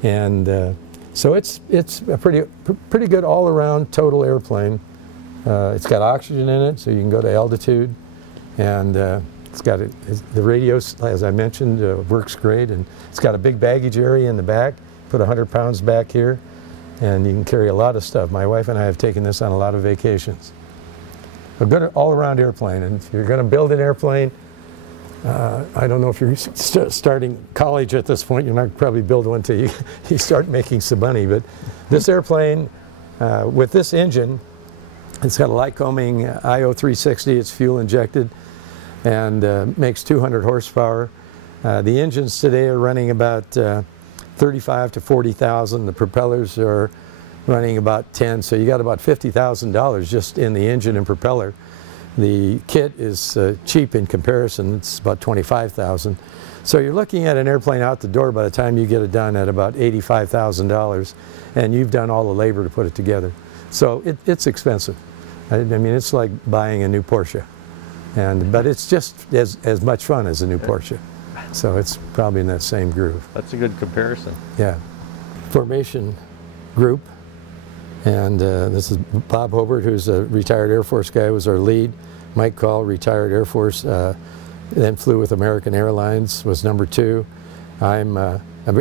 And so it's a pretty good all-around total airplane. It's got oxygen in it, so you can go to altitude, and it's got the radio, as I mentioned, works great, and it's got a big baggage area in the back. Put 100 pounds back here, and you can carry a lot of stuff. My wife and I have taken this on a lot of vacations. A good all-around airplane, and if you're going to build an airplane, I don't know if you're starting college at this point. You're not probably build one until you start making some money, but this airplane, with this engine, it's got a Lycoming IO360. It's fuel injected and makes 200 horsepower. The engines today are running about 35 to 40,000. The propellers are running about 10, so you got about $50,000 just in the engine and propeller. The kit is cheap in comparison. It's about $25,000. So you're looking at an airplane out the door by the time you get it done at about $85,000, and you've done all the labor to put it together. So it's expensive. I mean, it's like buying a new Porsche, but it's just as much fun as a new Porsche. So it's probably in that same groove. That's a good comparison. Yeah. Formation group, and this is Bob Hobart, who's a retired Air Force guy, was our lead. Mike Call, retired Air Force, then flew with American Airlines, was number 2. I'm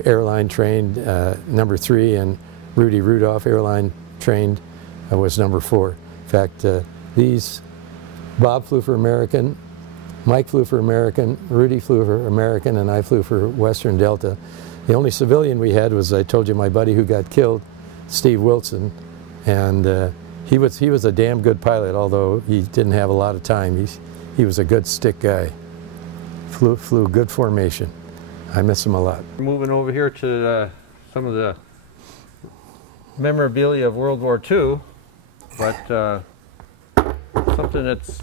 airline trained, number 3, and Rudy Rudolph, airline trained, was number 4. In fact, Bob flew for American, Mike flew for American, Rudy flew for American, and I flew for Western Delta. The only civilian we had was, I told you, my buddy who got killed, Steve Wilson, and he was a damn good pilot, although he didn't have a lot of time. He was a good stick guy. Flew good formation. I miss him a lot. We're moving over here to some of the memorabilia of World War II, but something that's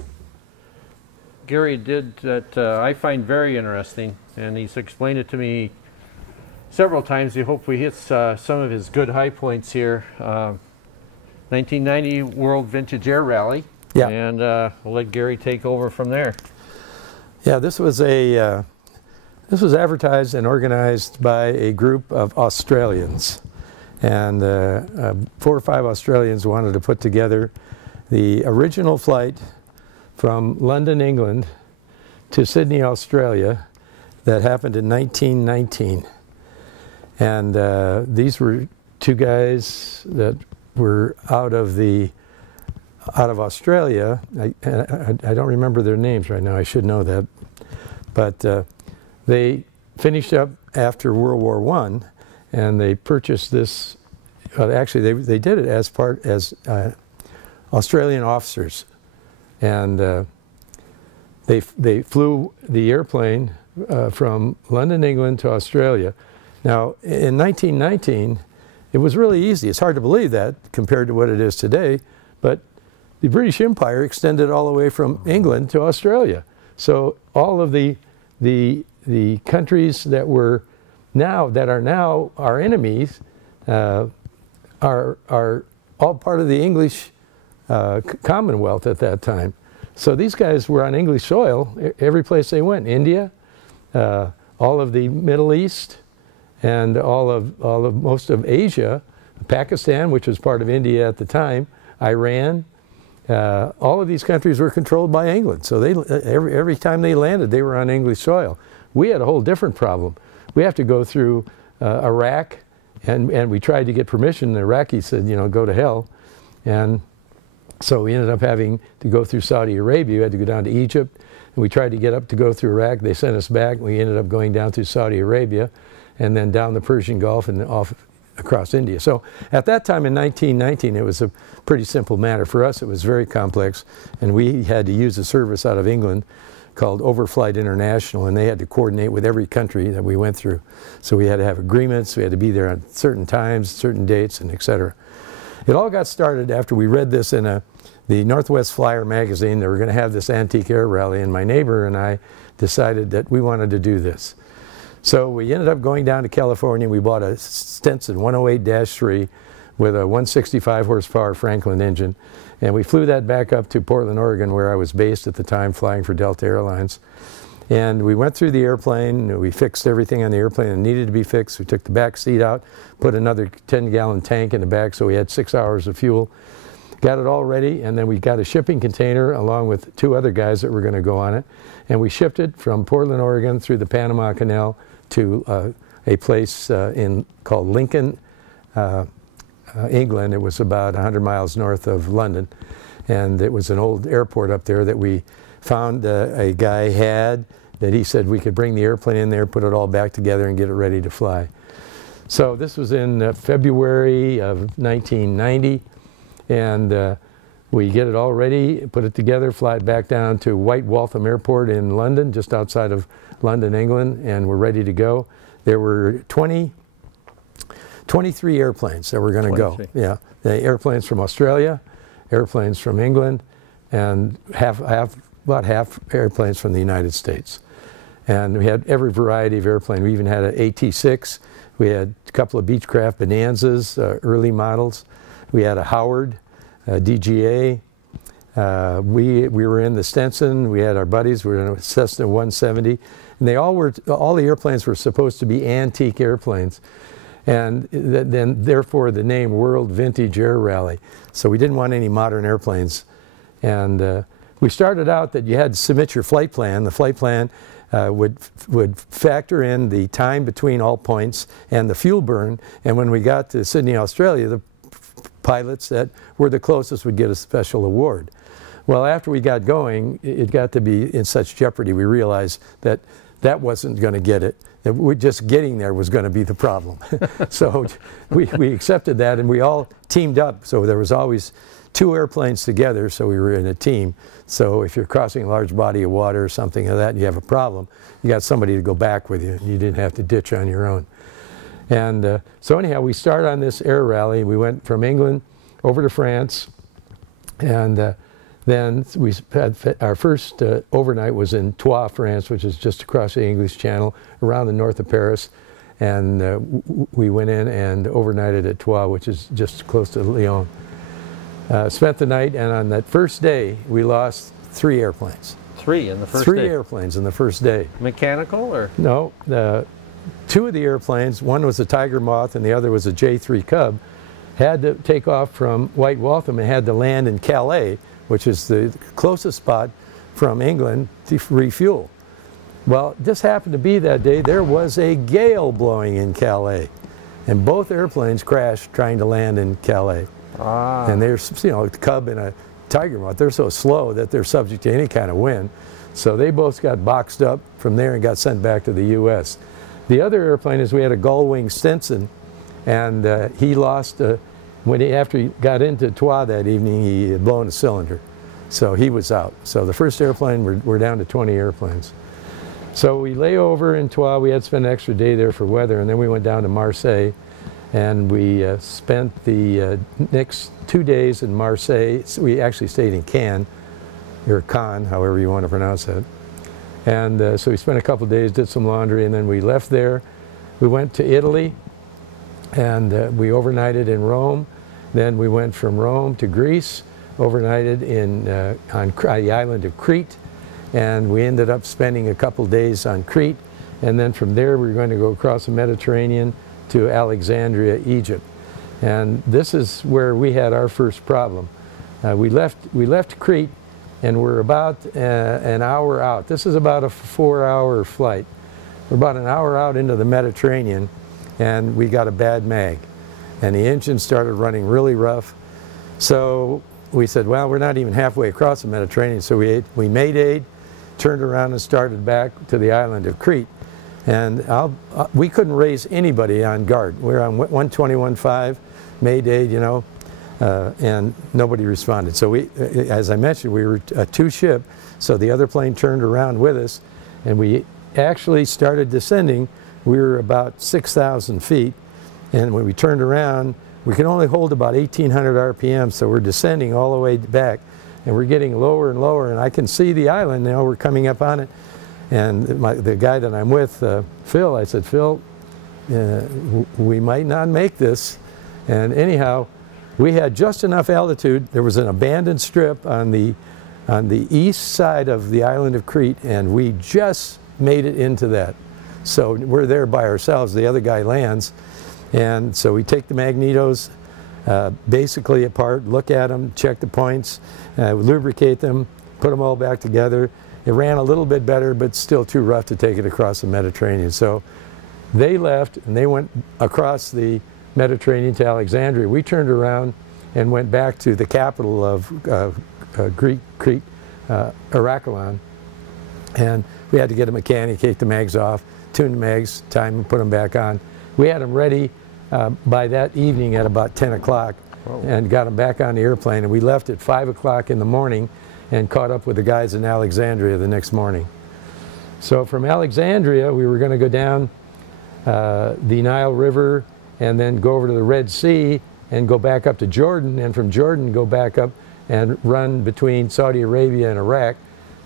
Gary did that I find very interesting, and he's explained it to me several times. He hopefully hits some of his good high points here. 1990 World Vintage Air Rally, yeah. And we'll let Gary take over from there. Yeah, this was advertised and organized by a group of Australians, and 4 or 5 Australians wanted to put together the original flight from London, England to Sydney, Australia, that happened in 1919. And these were two guys that were out of Australia. I don't remember their names right now. I should know that. But they finished up after World War I, and they purchased this. Actually, they did it as Australian officers, and they flew the airplane from London, England to Australia. Now, in 1919, it was really easy. It's hard to believe that compared to what it is today, but the British Empire extended all the way from England to Australia. So all of the countries that are now our enemies are all part of the English Commonwealth at that time. So these guys were on English soil every place they went. India, all of the Middle East, and most of Asia, Pakistan, which was part of India at the time, Iran. All of these countries were controlled by England. So every time they landed, they were on English soil. We had a whole different problem. We have to go through Iraq, and we tried to get permission. The Iraqis said, you know, go to hell. And so we ended up having to go through Saudi Arabia. We had to go down to Egypt. And we tried to get up to go through Iraq. They sent us back. We ended up going down through Saudi Arabia and then down the Persian Gulf and off across India. So at that time in 1919, it was a pretty simple matter. For us, it was very complex. And we had to use a service out of England called Overflight International, and they had to coordinate with every country that we went through. So we had to have agreements. We had to be there on certain times, certain dates, and et cetera. It all got started after we read this in the Northwest Flyer magazine. They were going to have this antique air rally, and my neighbor and I decided that we wanted to do this. So we ended up going down to California. We bought a Stinson 108-3 with a 165 horsepower Franklin engine, and we flew that back up to Portland, Oregon, where I was based at the time, flying for Delta Airlines. And we went through the airplane. We fixed everything on the airplane that needed to be fixed. We took the back seat out, put another 10-gallon tank in the back, so we had 6 hours of fuel. Got it all ready, and then we got a shipping container along with 2 other guys that were going to go on it. And we shipped it from Portland, Oregon, through the Panama Canal to a place called Lincoln, England. It was about 100 miles north of London. And it was an old airport up there that we found a guy had, that he said we could bring the airplane in there, put it all back together, and get it ready to fly. So this was in February of 1990. And we get it all ready, put it together, fly it back down to White Waltham Airport in London, just outside of London, England, and we're ready to go. There were 23 airplanes that were going to go. Yeah, the airplanes from Australia, airplanes from England, and about half airplanes from the United States. And we had every variety of airplane. We even had an AT-6. We had a couple of Beechcraft Bonanzas, early models. We had a Howard, DGA. We were in the Stinson. We had our buddies. We were in a Cessna 170. And all the airplanes were supposed to be antique airplanes. And then, therefore, the name World Vintage Air Rally. So we didn't want any modern airplanes. And we started out that you had to submit your flight plan. The flight plan would factor in the time between all points and the fuel burn. And when we got to Sydney, Australia, the pilots that were the closest would get a special award. Well, after we got going, it got to be in such jeopardy, we realized that that wasn't going to get it. Just getting there was going to be the problem. So we accepted that, and we all teamed up. So there was always 2 airplanes together, so we were in a team. So if you're crossing a large body of water or something like that and you have a problem, you got somebody to go back with you. You didn't have to ditch on your own. And so anyhow, we started on this air rally. We went from England over to France, and then we had our first overnight was in Troyes, France, which is just across the English Channel, around the north of Paris. And we went in and overnighted at Troyes, which is just close to Lyon. Spent the night, and on that first day, we lost 3 airplanes. 3 in the first day? 3 airplanes in the first day. Mechanical, or? No. 2 of the airplanes, one was a Tiger Moth and the other was a J3 Cub, had to take off from White Waltham and had to land in Calais, which is the closest spot from England to refuel. Well, this happened to be that day there was a gale blowing in Calais. and both airplanes crashed trying to land in Calais. Ah. And they're, you know, a Cub and a Tiger moth, they're so slow that they're subject to any kind of wind. So they both got boxed up from there and got sent back to the U.S. The other airplane is we had a gull-wing Stinson, and he lost, after he got into Troyes that evening, he had blown a cylinder. So he was out. So the first airplane, we're down to 20 airplanes. So we lay over in Troyes. We had to spend an extra day there for weather, and then we went down to Marseille, and we spent the next 2 days in Marseille. We actually stayed in Cannes, or Cannes, however you want to pronounce that. And so we spent a couple days, did some laundry, and then we left there. We went to Italy, and we overnighted in Rome. Then we went from Rome to Greece, overnighted on the island of Crete, and we ended up spending a couple days on Crete. And then from there, we were going to go across the Mediterranean to Alexandria, Egypt. And this is where we had our first problem. We left Crete, and we're about an hour out. This is about a 4-hour flight. We're about an hour out into the Mediterranean, and we got a bad mag. And the engine started running really rough. So we said, well, we're not even halfway across the Mediterranean. So we maydaid, turned around and started back to the island of Crete. And we couldn't raise anybody on guard. We were on 121.5, maydaid, you know, and nobody responded. So we, as I mentioned, we were a two-ship, so the other plane turned around with us, and we actually started descending. We were about 6,000 feet, and when we turned around, we could only hold about 1,800 RPM, so we're descending all the way back, and we're getting lower and lower, and I can see the island now. We're coming up on it, and the guy that I'm with, Phil, I said, Phil, we might not make this. And anyhow, we had just enough altitude. There was an abandoned strip on the east side of the island of Crete, and we just made it into that. So we're there by ourselves. The other guy lands, and so we take the magnetos basically apart, look at them, check the points, lubricate them, put them all back together. It ran a little bit better, but still too rough to take it across the Mediterranean. So they left, and they went across the Mediterranean to Alexandria. We turned around and went back to the capital of Crete, Heraklion. And we had to get a mechanic, take the mags off, tune the mags, time and put them back on. We had them ready by that evening at about 10 o'clock and got them back on the airplane. And we left at 5 o'clock in the morning and caught up with the guys in Alexandria the next morning. So from Alexandria, we were going to go down the Nile River and then go over to the Red Sea and go back up to Jordan, and from Jordan go back up and run between Saudi Arabia and Iraq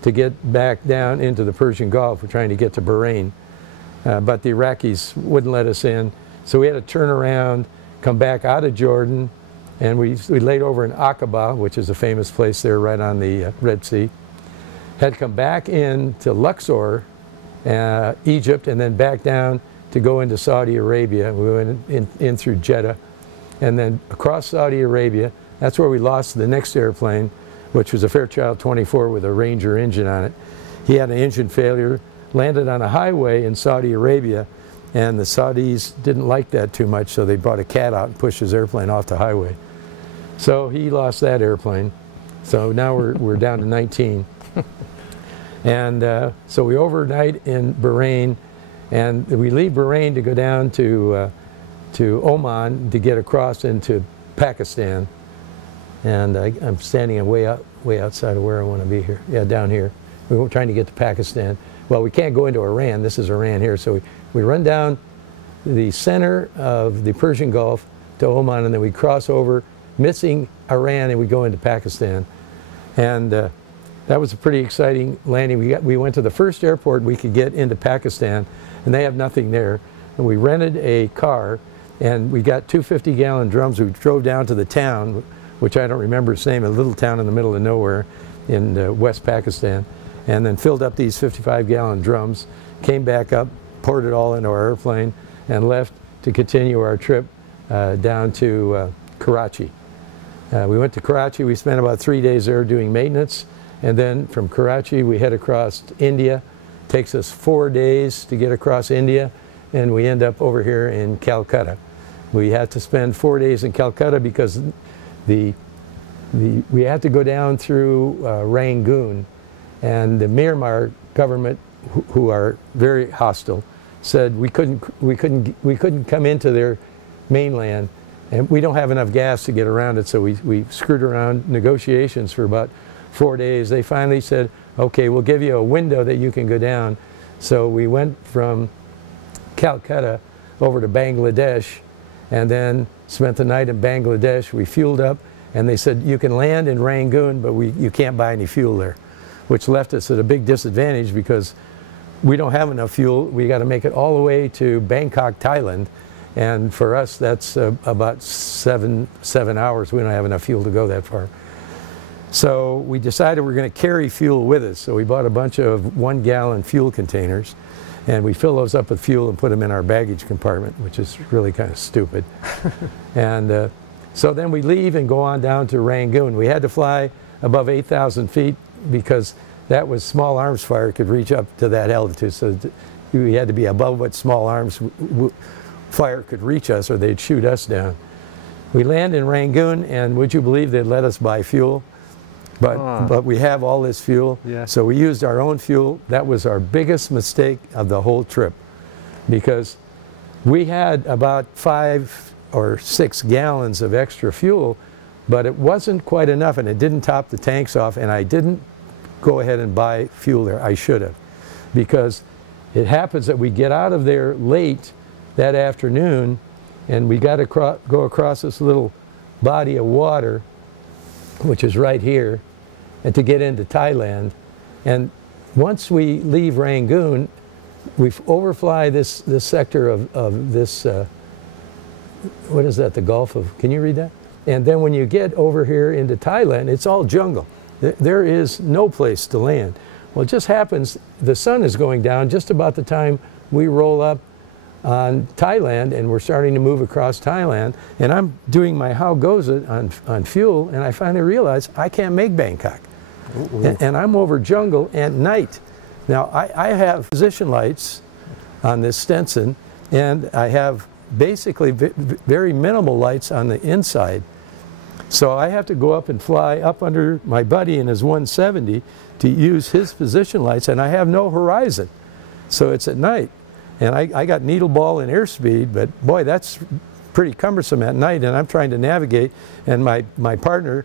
to get back down into the Persian Gulf. We're trying to get to Bahrain, but the Iraqis wouldn't let us in, so we had to turn around, come back out of Jordan, and we laid over in Aqaba, which is a famous place there right on the Red Sea. Had to come back in to Luxor, Egypt, and then back down to go into Saudi Arabia. We went in through Jeddah, and then across Saudi Arabia. That's where we lost the next airplane, which was a Fairchild 24 with a Ranger engine on it. He had an engine failure, landed on a highway in Saudi Arabia, and the Saudis didn't like that too much, so they brought a cat out and pushed his airplane off the highway. So he lost that airplane. So now we're down to 19. And so we overnight in Bahrain, and we leave Bahrain to go down to Oman to get across into Pakistan. And I'm standing way outside of where I want to be here. Yeah, down here. We were trying to get to Pakistan. Well, we can't go into Iran. This is Iran here. So we run down the center of the Persian Gulf to Oman, and then we cross over, missing Iran, and we go into Pakistan. And that was a pretty exciting landing. We went to the first airport we could get into Pakistan, and they have nothing there. And we rented a car, and we got 2 50-gallon drums. We drove down to the town, which I don't remember its name, a little town in the middle of nowhere in West Pakistan, and then filled up these 55-gallon drums, came back up, poured it all into our airplane, and left to continue our trip down to Karachi. We went to Karachi. We spent about 3 days there doing maintenance, and then from Karachi we head across India. Takes us 4 days to get across India, and we end up over here in Calcutta. We had to spend 4 days in Calcutta because we had to go down through Rangoon, and the Myanmar government, who are very hostile, said we couldn't come into their mainland, and we don't have enough gas to get around it. So we screwed around negotiations for about 4 days. They finally said, okay, we'll give you a window that you can go down. So we went from Calcutta over to Bangladesh, and then spent the night in Bangladesh. We fueled up, and they said you can land in Rangoon, but you can't buy any fuel there, which left us at a big disadvantage because we don't have enough fuel. We got to make it all the way to Bangkok, Thailand, and for us that's about seven hours. We don't have enough fuel to go that far. So we decided we're going to carry fuel with us. So we bought a bunch of 1-gallon fuel containers, and we fill those up with fuel and put them in our baggage compartment, which is really kind of stupid. And so then we leave and go on down to Rangoon. We had to fly above 8,000 feet because that was small arms fire could reach up to that altitude. So we had to be above what small arms fire could reach us, or they'd shoot us down. We land in Rangoon, and would you believe they'd let us buy fuel? But we have all this fuel, yeah. So we used our own fuel. That was our biggest mistake of the whole trip, because we had about 5 or 6 gallons of extra fuel, but it wasn't quite enough, and it didn't top the tanks off, and I didn't go ahead and buy fuel there. I should have, because it happens that we get out of there late that afternoon, and we got to go across this little body of water, which is right here, and to get into Thailand. And once we leave Rangoon, we overfly this sector of this, what is that, the Gulf of, can you read that? And then when you get over here into Thailand, it's all jungle. There is no place to land. Well, it just happens the sun is going down just about the time we roll up on Thailand, and we're starting to move across Thailand, and I'm doing my how goes it on fuel, and I finally realize I can't make Bangkok. And I'm over jungle at night. Now I have position lights on this Stenson, and I have basically very minimal lights on the inside. So I have to go up and fly up under my buddy in his 170 to use his position lights, and I have no horizon. So it's at night. And I got needle ball and airspeed, but boy, that's pretty cumbersome at night, and I'm trying to navigate, and my partner,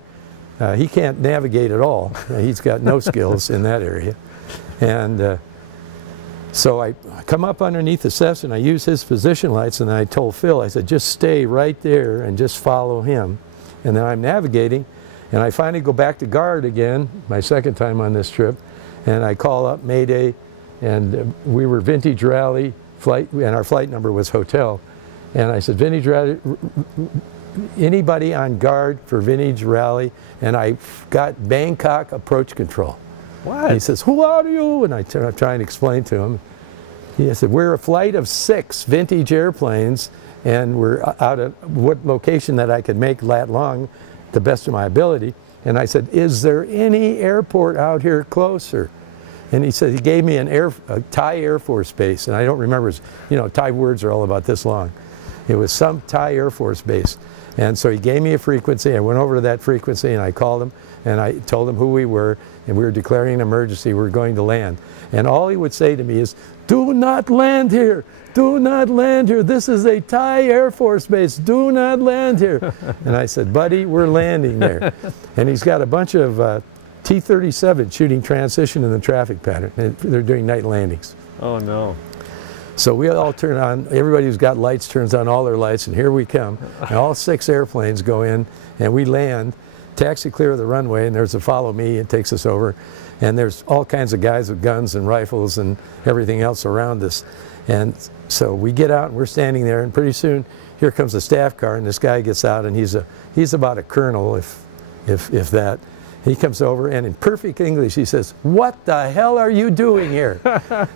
he can't navigate at all. He's got no skills in that area. And so I come up underneath the Cessna, and I use his position lights, and I told Phil, I said, just stay right there and just follow him. And then I'm navigating, and I finally go back to guard again, my second time on this trip, and I call up Mayday, and we were Vintage Rally flight, and our flight number was Hotel. And I said, Vintage Rally, anybody on guard for Vintage Rally? And I got Bangkok approach control. What? And he says, who are you? And I try and explain to him. He said, we're a flight of 6 vintage airplanes, and we're out of what location that I could make lat long, the best of my ability. And I said, is there any airport out here closer? And he said, he gave me a Thai Air Force Base, and I don't remember, you know, Thai words are all about this long. It was some Thai Air Force Base. And so he gave me a frequency. I went over to that frequency, and I called him, and I told him who we were, and we were declaring an emergency. We were going to land. And all he would say to me is, do not land here. Do not land here. This is a Thai Air Force Base. Do not land here. And I said, buddy, we're landing there. And he's got a bunch of T-37 shooting transition in the traffic pattern. And they're doing night landings. Oh, no. So we all turn on, everybody who's got lights turns on all their lights, and here we come. And all 6 airplanes go in, and we land, taxi clear of the runway, and there's a follow me, it takes us over. And there's all kinds of guys with guns and rifles and everything else around us. And so we get out, and we're standing there, and pretty soon here comes a staff car, and this guy gets out, and he's about a colonel, if that. He comes over, and in perfect English, he says, what the hell are you doing here?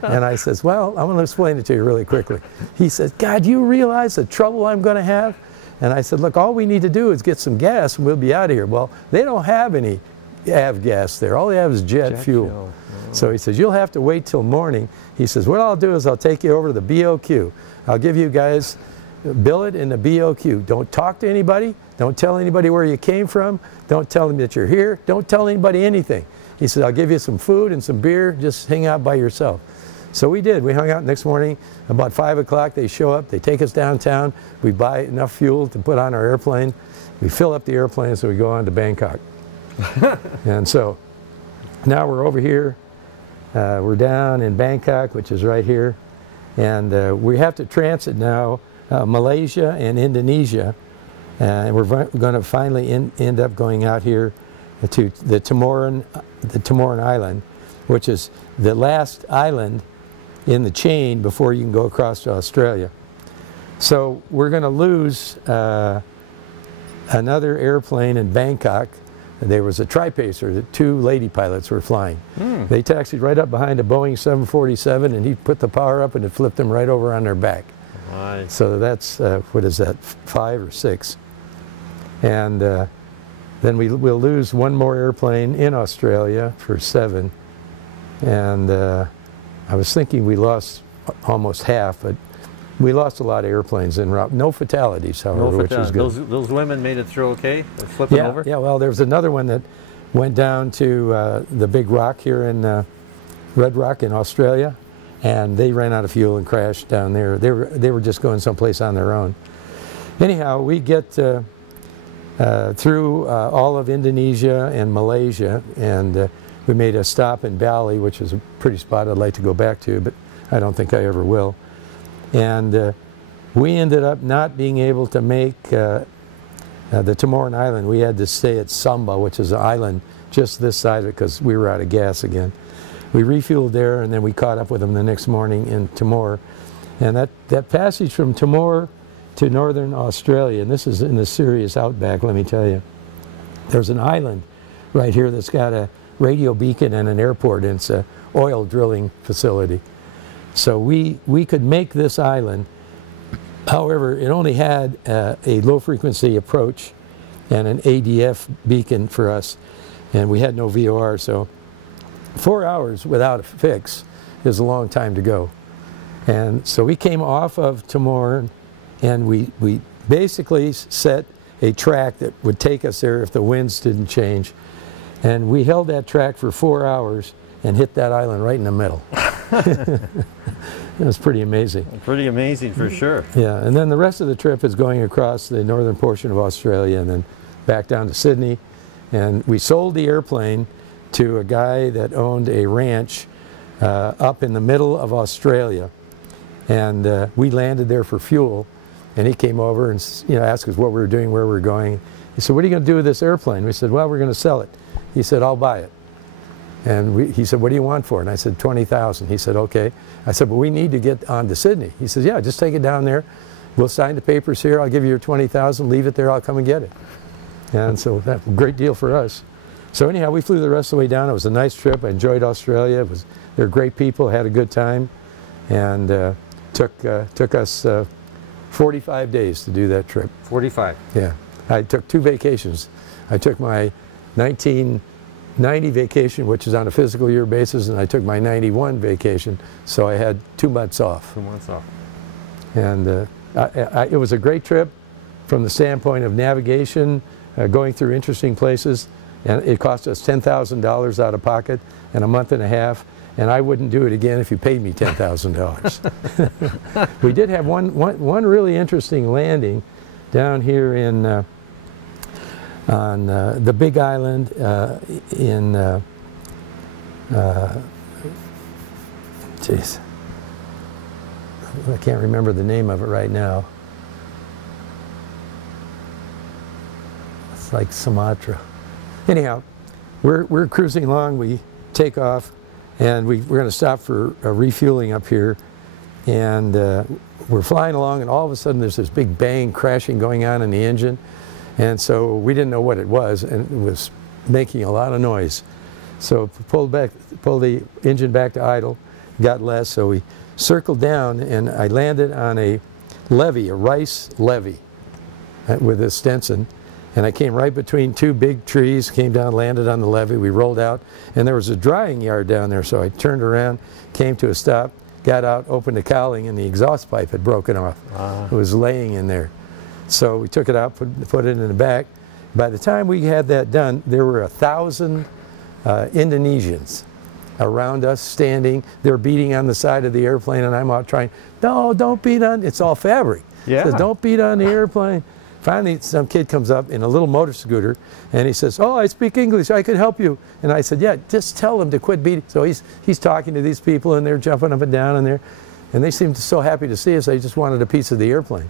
And I says, well, I'm going to explain it to you really quickly. He says, God, do you realize the trouble I'm going to have? And I said, look, all we need to do is get some gas, and we'll be out of here. Well, they don't have any avgas there. All they have is jet fuel. Oh. So he says, you'll have to wait till morning. He says, what I'll do is I'll take you over to the BOQ. I'll give you guys billet in the BOQ. Don't talk to anybody. Don't tell anybody where you came from. Don't tell them that you're here. Don't tell anybody anything. He said, I'll give you some food and some beer. Just hang out by yourself. So we did. We hung out next morning. About 5 o'clock, they show up. They take us downtown. We buy enough fuel to put on our airplane. We fill up the airplane, so we go on to Bangkok. And so now we're over here. We're down in Bangkok, which is right here. And we have to transit now Malaysia and Indonesia. And we're going to finally end up going out here to the Timoran Island, which is the last island in the chain before you can go across to Australia. So we're going to lose another airplane in Bangkok. There was a tri-pacer that 2 lady pilots were flying. They taxied right up behind a Boeing 747, and he put the power up and it flipped them right over on their back. Nice. So that's, what is that, 5 or 6. And then we'll lose one more airplane in Australia for 7. And I was thinking we lost almost half, but we lost a lot of airplanes en route. No fatalities, however, which is good. Those women made it through okay? They're flipping over? Yeah, well, there was another one that went down to the Big Rock here in Red Rock in Australia, and they ran out of fuel and crashed down there. They were just going someplace on their own. Anyhow, we get through all of Indonesia and Malaysia, and we made a stop in Bali, which is a pretty spot I'd like to go back to, but I don't think I ever will. And we ended up not being able to make the Timoran Island. We had to stay at Samba, which is an island just this side of it, because we were out of gas again. We refueled there, and then we caught up with them the next morning in Timor. And that passage from Timor to northern Australia, and this is in the serious outback, let me tell you. There's an island right here that's got a radio beacon and an airport, and it's an oil drilling facility. So we could make this island. However, it only had a low frequency approach and an ADF beacon for us, and we had no VOR, so 4 hours without a fix is a long time to go. And so we came off of Timor, and we basically set a track that would take us there if the winds didn't change. And we held that track for 4 hours and hit that island right in the middle. It was pretty amazing. Pretty amazing for sure. Yeah, and then the rest of the trip is going across the northern portion of Australia and then back down to Sydney. And we sold the airplane to a guy that owned a ranch up in the middle of Australia. And we landed there for fuel. And he came over and asked us what we were doing, where we were going. He said, what are you going to do with this airplane? We said, well, we're going to sell it. He said, I'll buy it. And he said, what do you want for it? And I said, $20,000. He said, okay. I said, but we need to get on to Sydney. He says, yeah, just take it down there. We'll sign the papers here. I'll give you your $20,000. Leave it there. I'll come and get it. And so that's a great deal for us. So anyhow, we flew the rest of the way down. It was a nice trip. I enjoyed Australia. They're great people. Had a good time. And took us 45 days to do that trip. 45? Yeah. I took 2 vacations. I took my 1990 vacation, which is on a physical year basis, and I took my 91 vacation, so I had 2 months off. 2 months off. And it was a great trip from the standpoint of navigation, going through interesting places, and it cost us $10,000 out of pocket and a month and a half, and I wouldn't do it again if you paid me $10,000. We did have one really interesting landing down here in on the Big Island in geez, I can't remember the name of it right now. It's like Sumatra. Anyhow, we're cruising along. We take off, and we're going to stop for refueling up here, and we're flying along, and all of a sudden there's this big bang crashing going on in the engine. And so we didn't know what it was, and it was making a lot of noise. So pulled the engine back to idle, got less, so we circled down, and I landed on a levee, a rice levee, with a Stenson. And I came right between 2 big trees, came down, landed on the levee, we rolled out, and there was a drying yard down there, so I turned around, came to a stop, got out, opened the cowling, and the exhaust pipe had broken off. It was laying in there. So we took it out, put it in the back. By the time we had that done, there were 1,000 Indonesians around us standing. They're beating on the side of the airplane, and I'm out trying, no, don't beat on, it's all fabric. Yeah. Says, don't beat on the airplane. Finally, some kid comes up in a little motor scooter, and he says, oh, I speak English, I can help you. And I said, yeah, just tell them to quit beating. So he's talking to these people, and they're jumping up and down in there. And they seemed so happy to see us, they just wanted a piece of the airplane.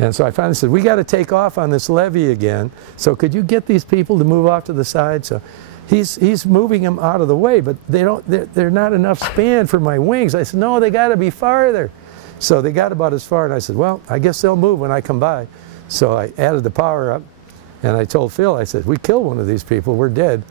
And so I finally said, we got to take off on this levee again, so could you get these people to move off to the side? So he's moving them out of the way, but they're not enough span for my wings. I said, no, they got to be farther. So they got about as far, and I said, well, I guess they'll move when I come by. So I added the power up, and I told Phil, I said, we killed one of these people, we're dead.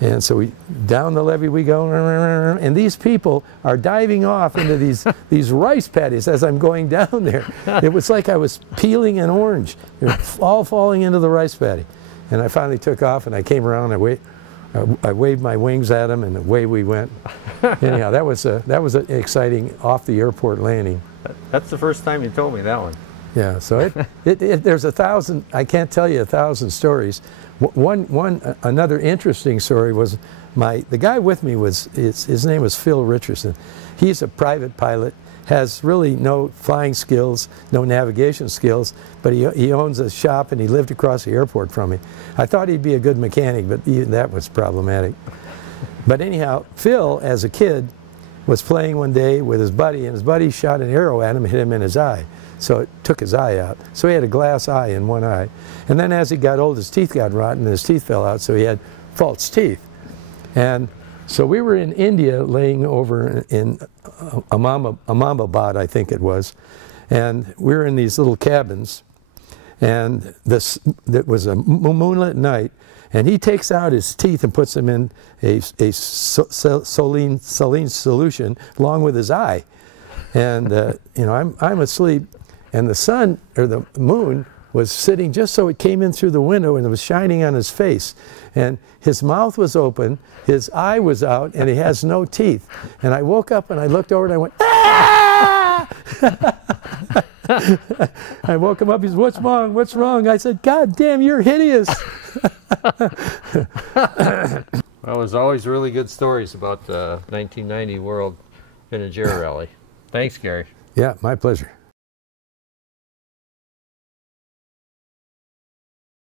And so down the levee we go, and these people are diving off into these rice paddies as I'm going down there. It was like I was peeling an orange. They were all falling into the rice paddy. And I finally took off, and I came around, I waved my wings at them, and away we went. Anyhow, that was an exciting off-the-airport landing. That's the first time you told me that one. Yeah, so there's 1,000, I can't tell you 1,000 stories. Another interesting story was the guy with me his name was Phil Richardson. He's a private pilot, has really no flying skills, no navigation skills, but he owns a shop, and he lived across the airport from me. I thought he'd be a good mechanic, but even that was problematic. But anyhow, Phil, as a kid, was playing one day with his buddy, and his buddy shot an arrow at him and hit him in his eye. So it took his eye out. So he had a glass eye in one eye. And then as he got old, his teeth got rotten and his teeth fell out, so he had false teeth. And so we were in India, laying over in Ahmedabad, I think it was, and we were in these little cabins, and it was a moonlit night, and he takes out his teeth and puts them in a saline solution along with his eye. And you know, I'm asleep, and the sun, or the moon, was sitting just so it came in through the window, and it was shining on his face. And his mouth was open, his eye was out, and he has no teeth. And I woke up, and I looked over, and I went, ah! I woke him up, he said, what's wrong, what's wrong? I said, God damn, you're hideous. Well, there's always really good stories about the 1990 World Vintage Air Rally. Thanks, Gary. Yeah, my pleasure.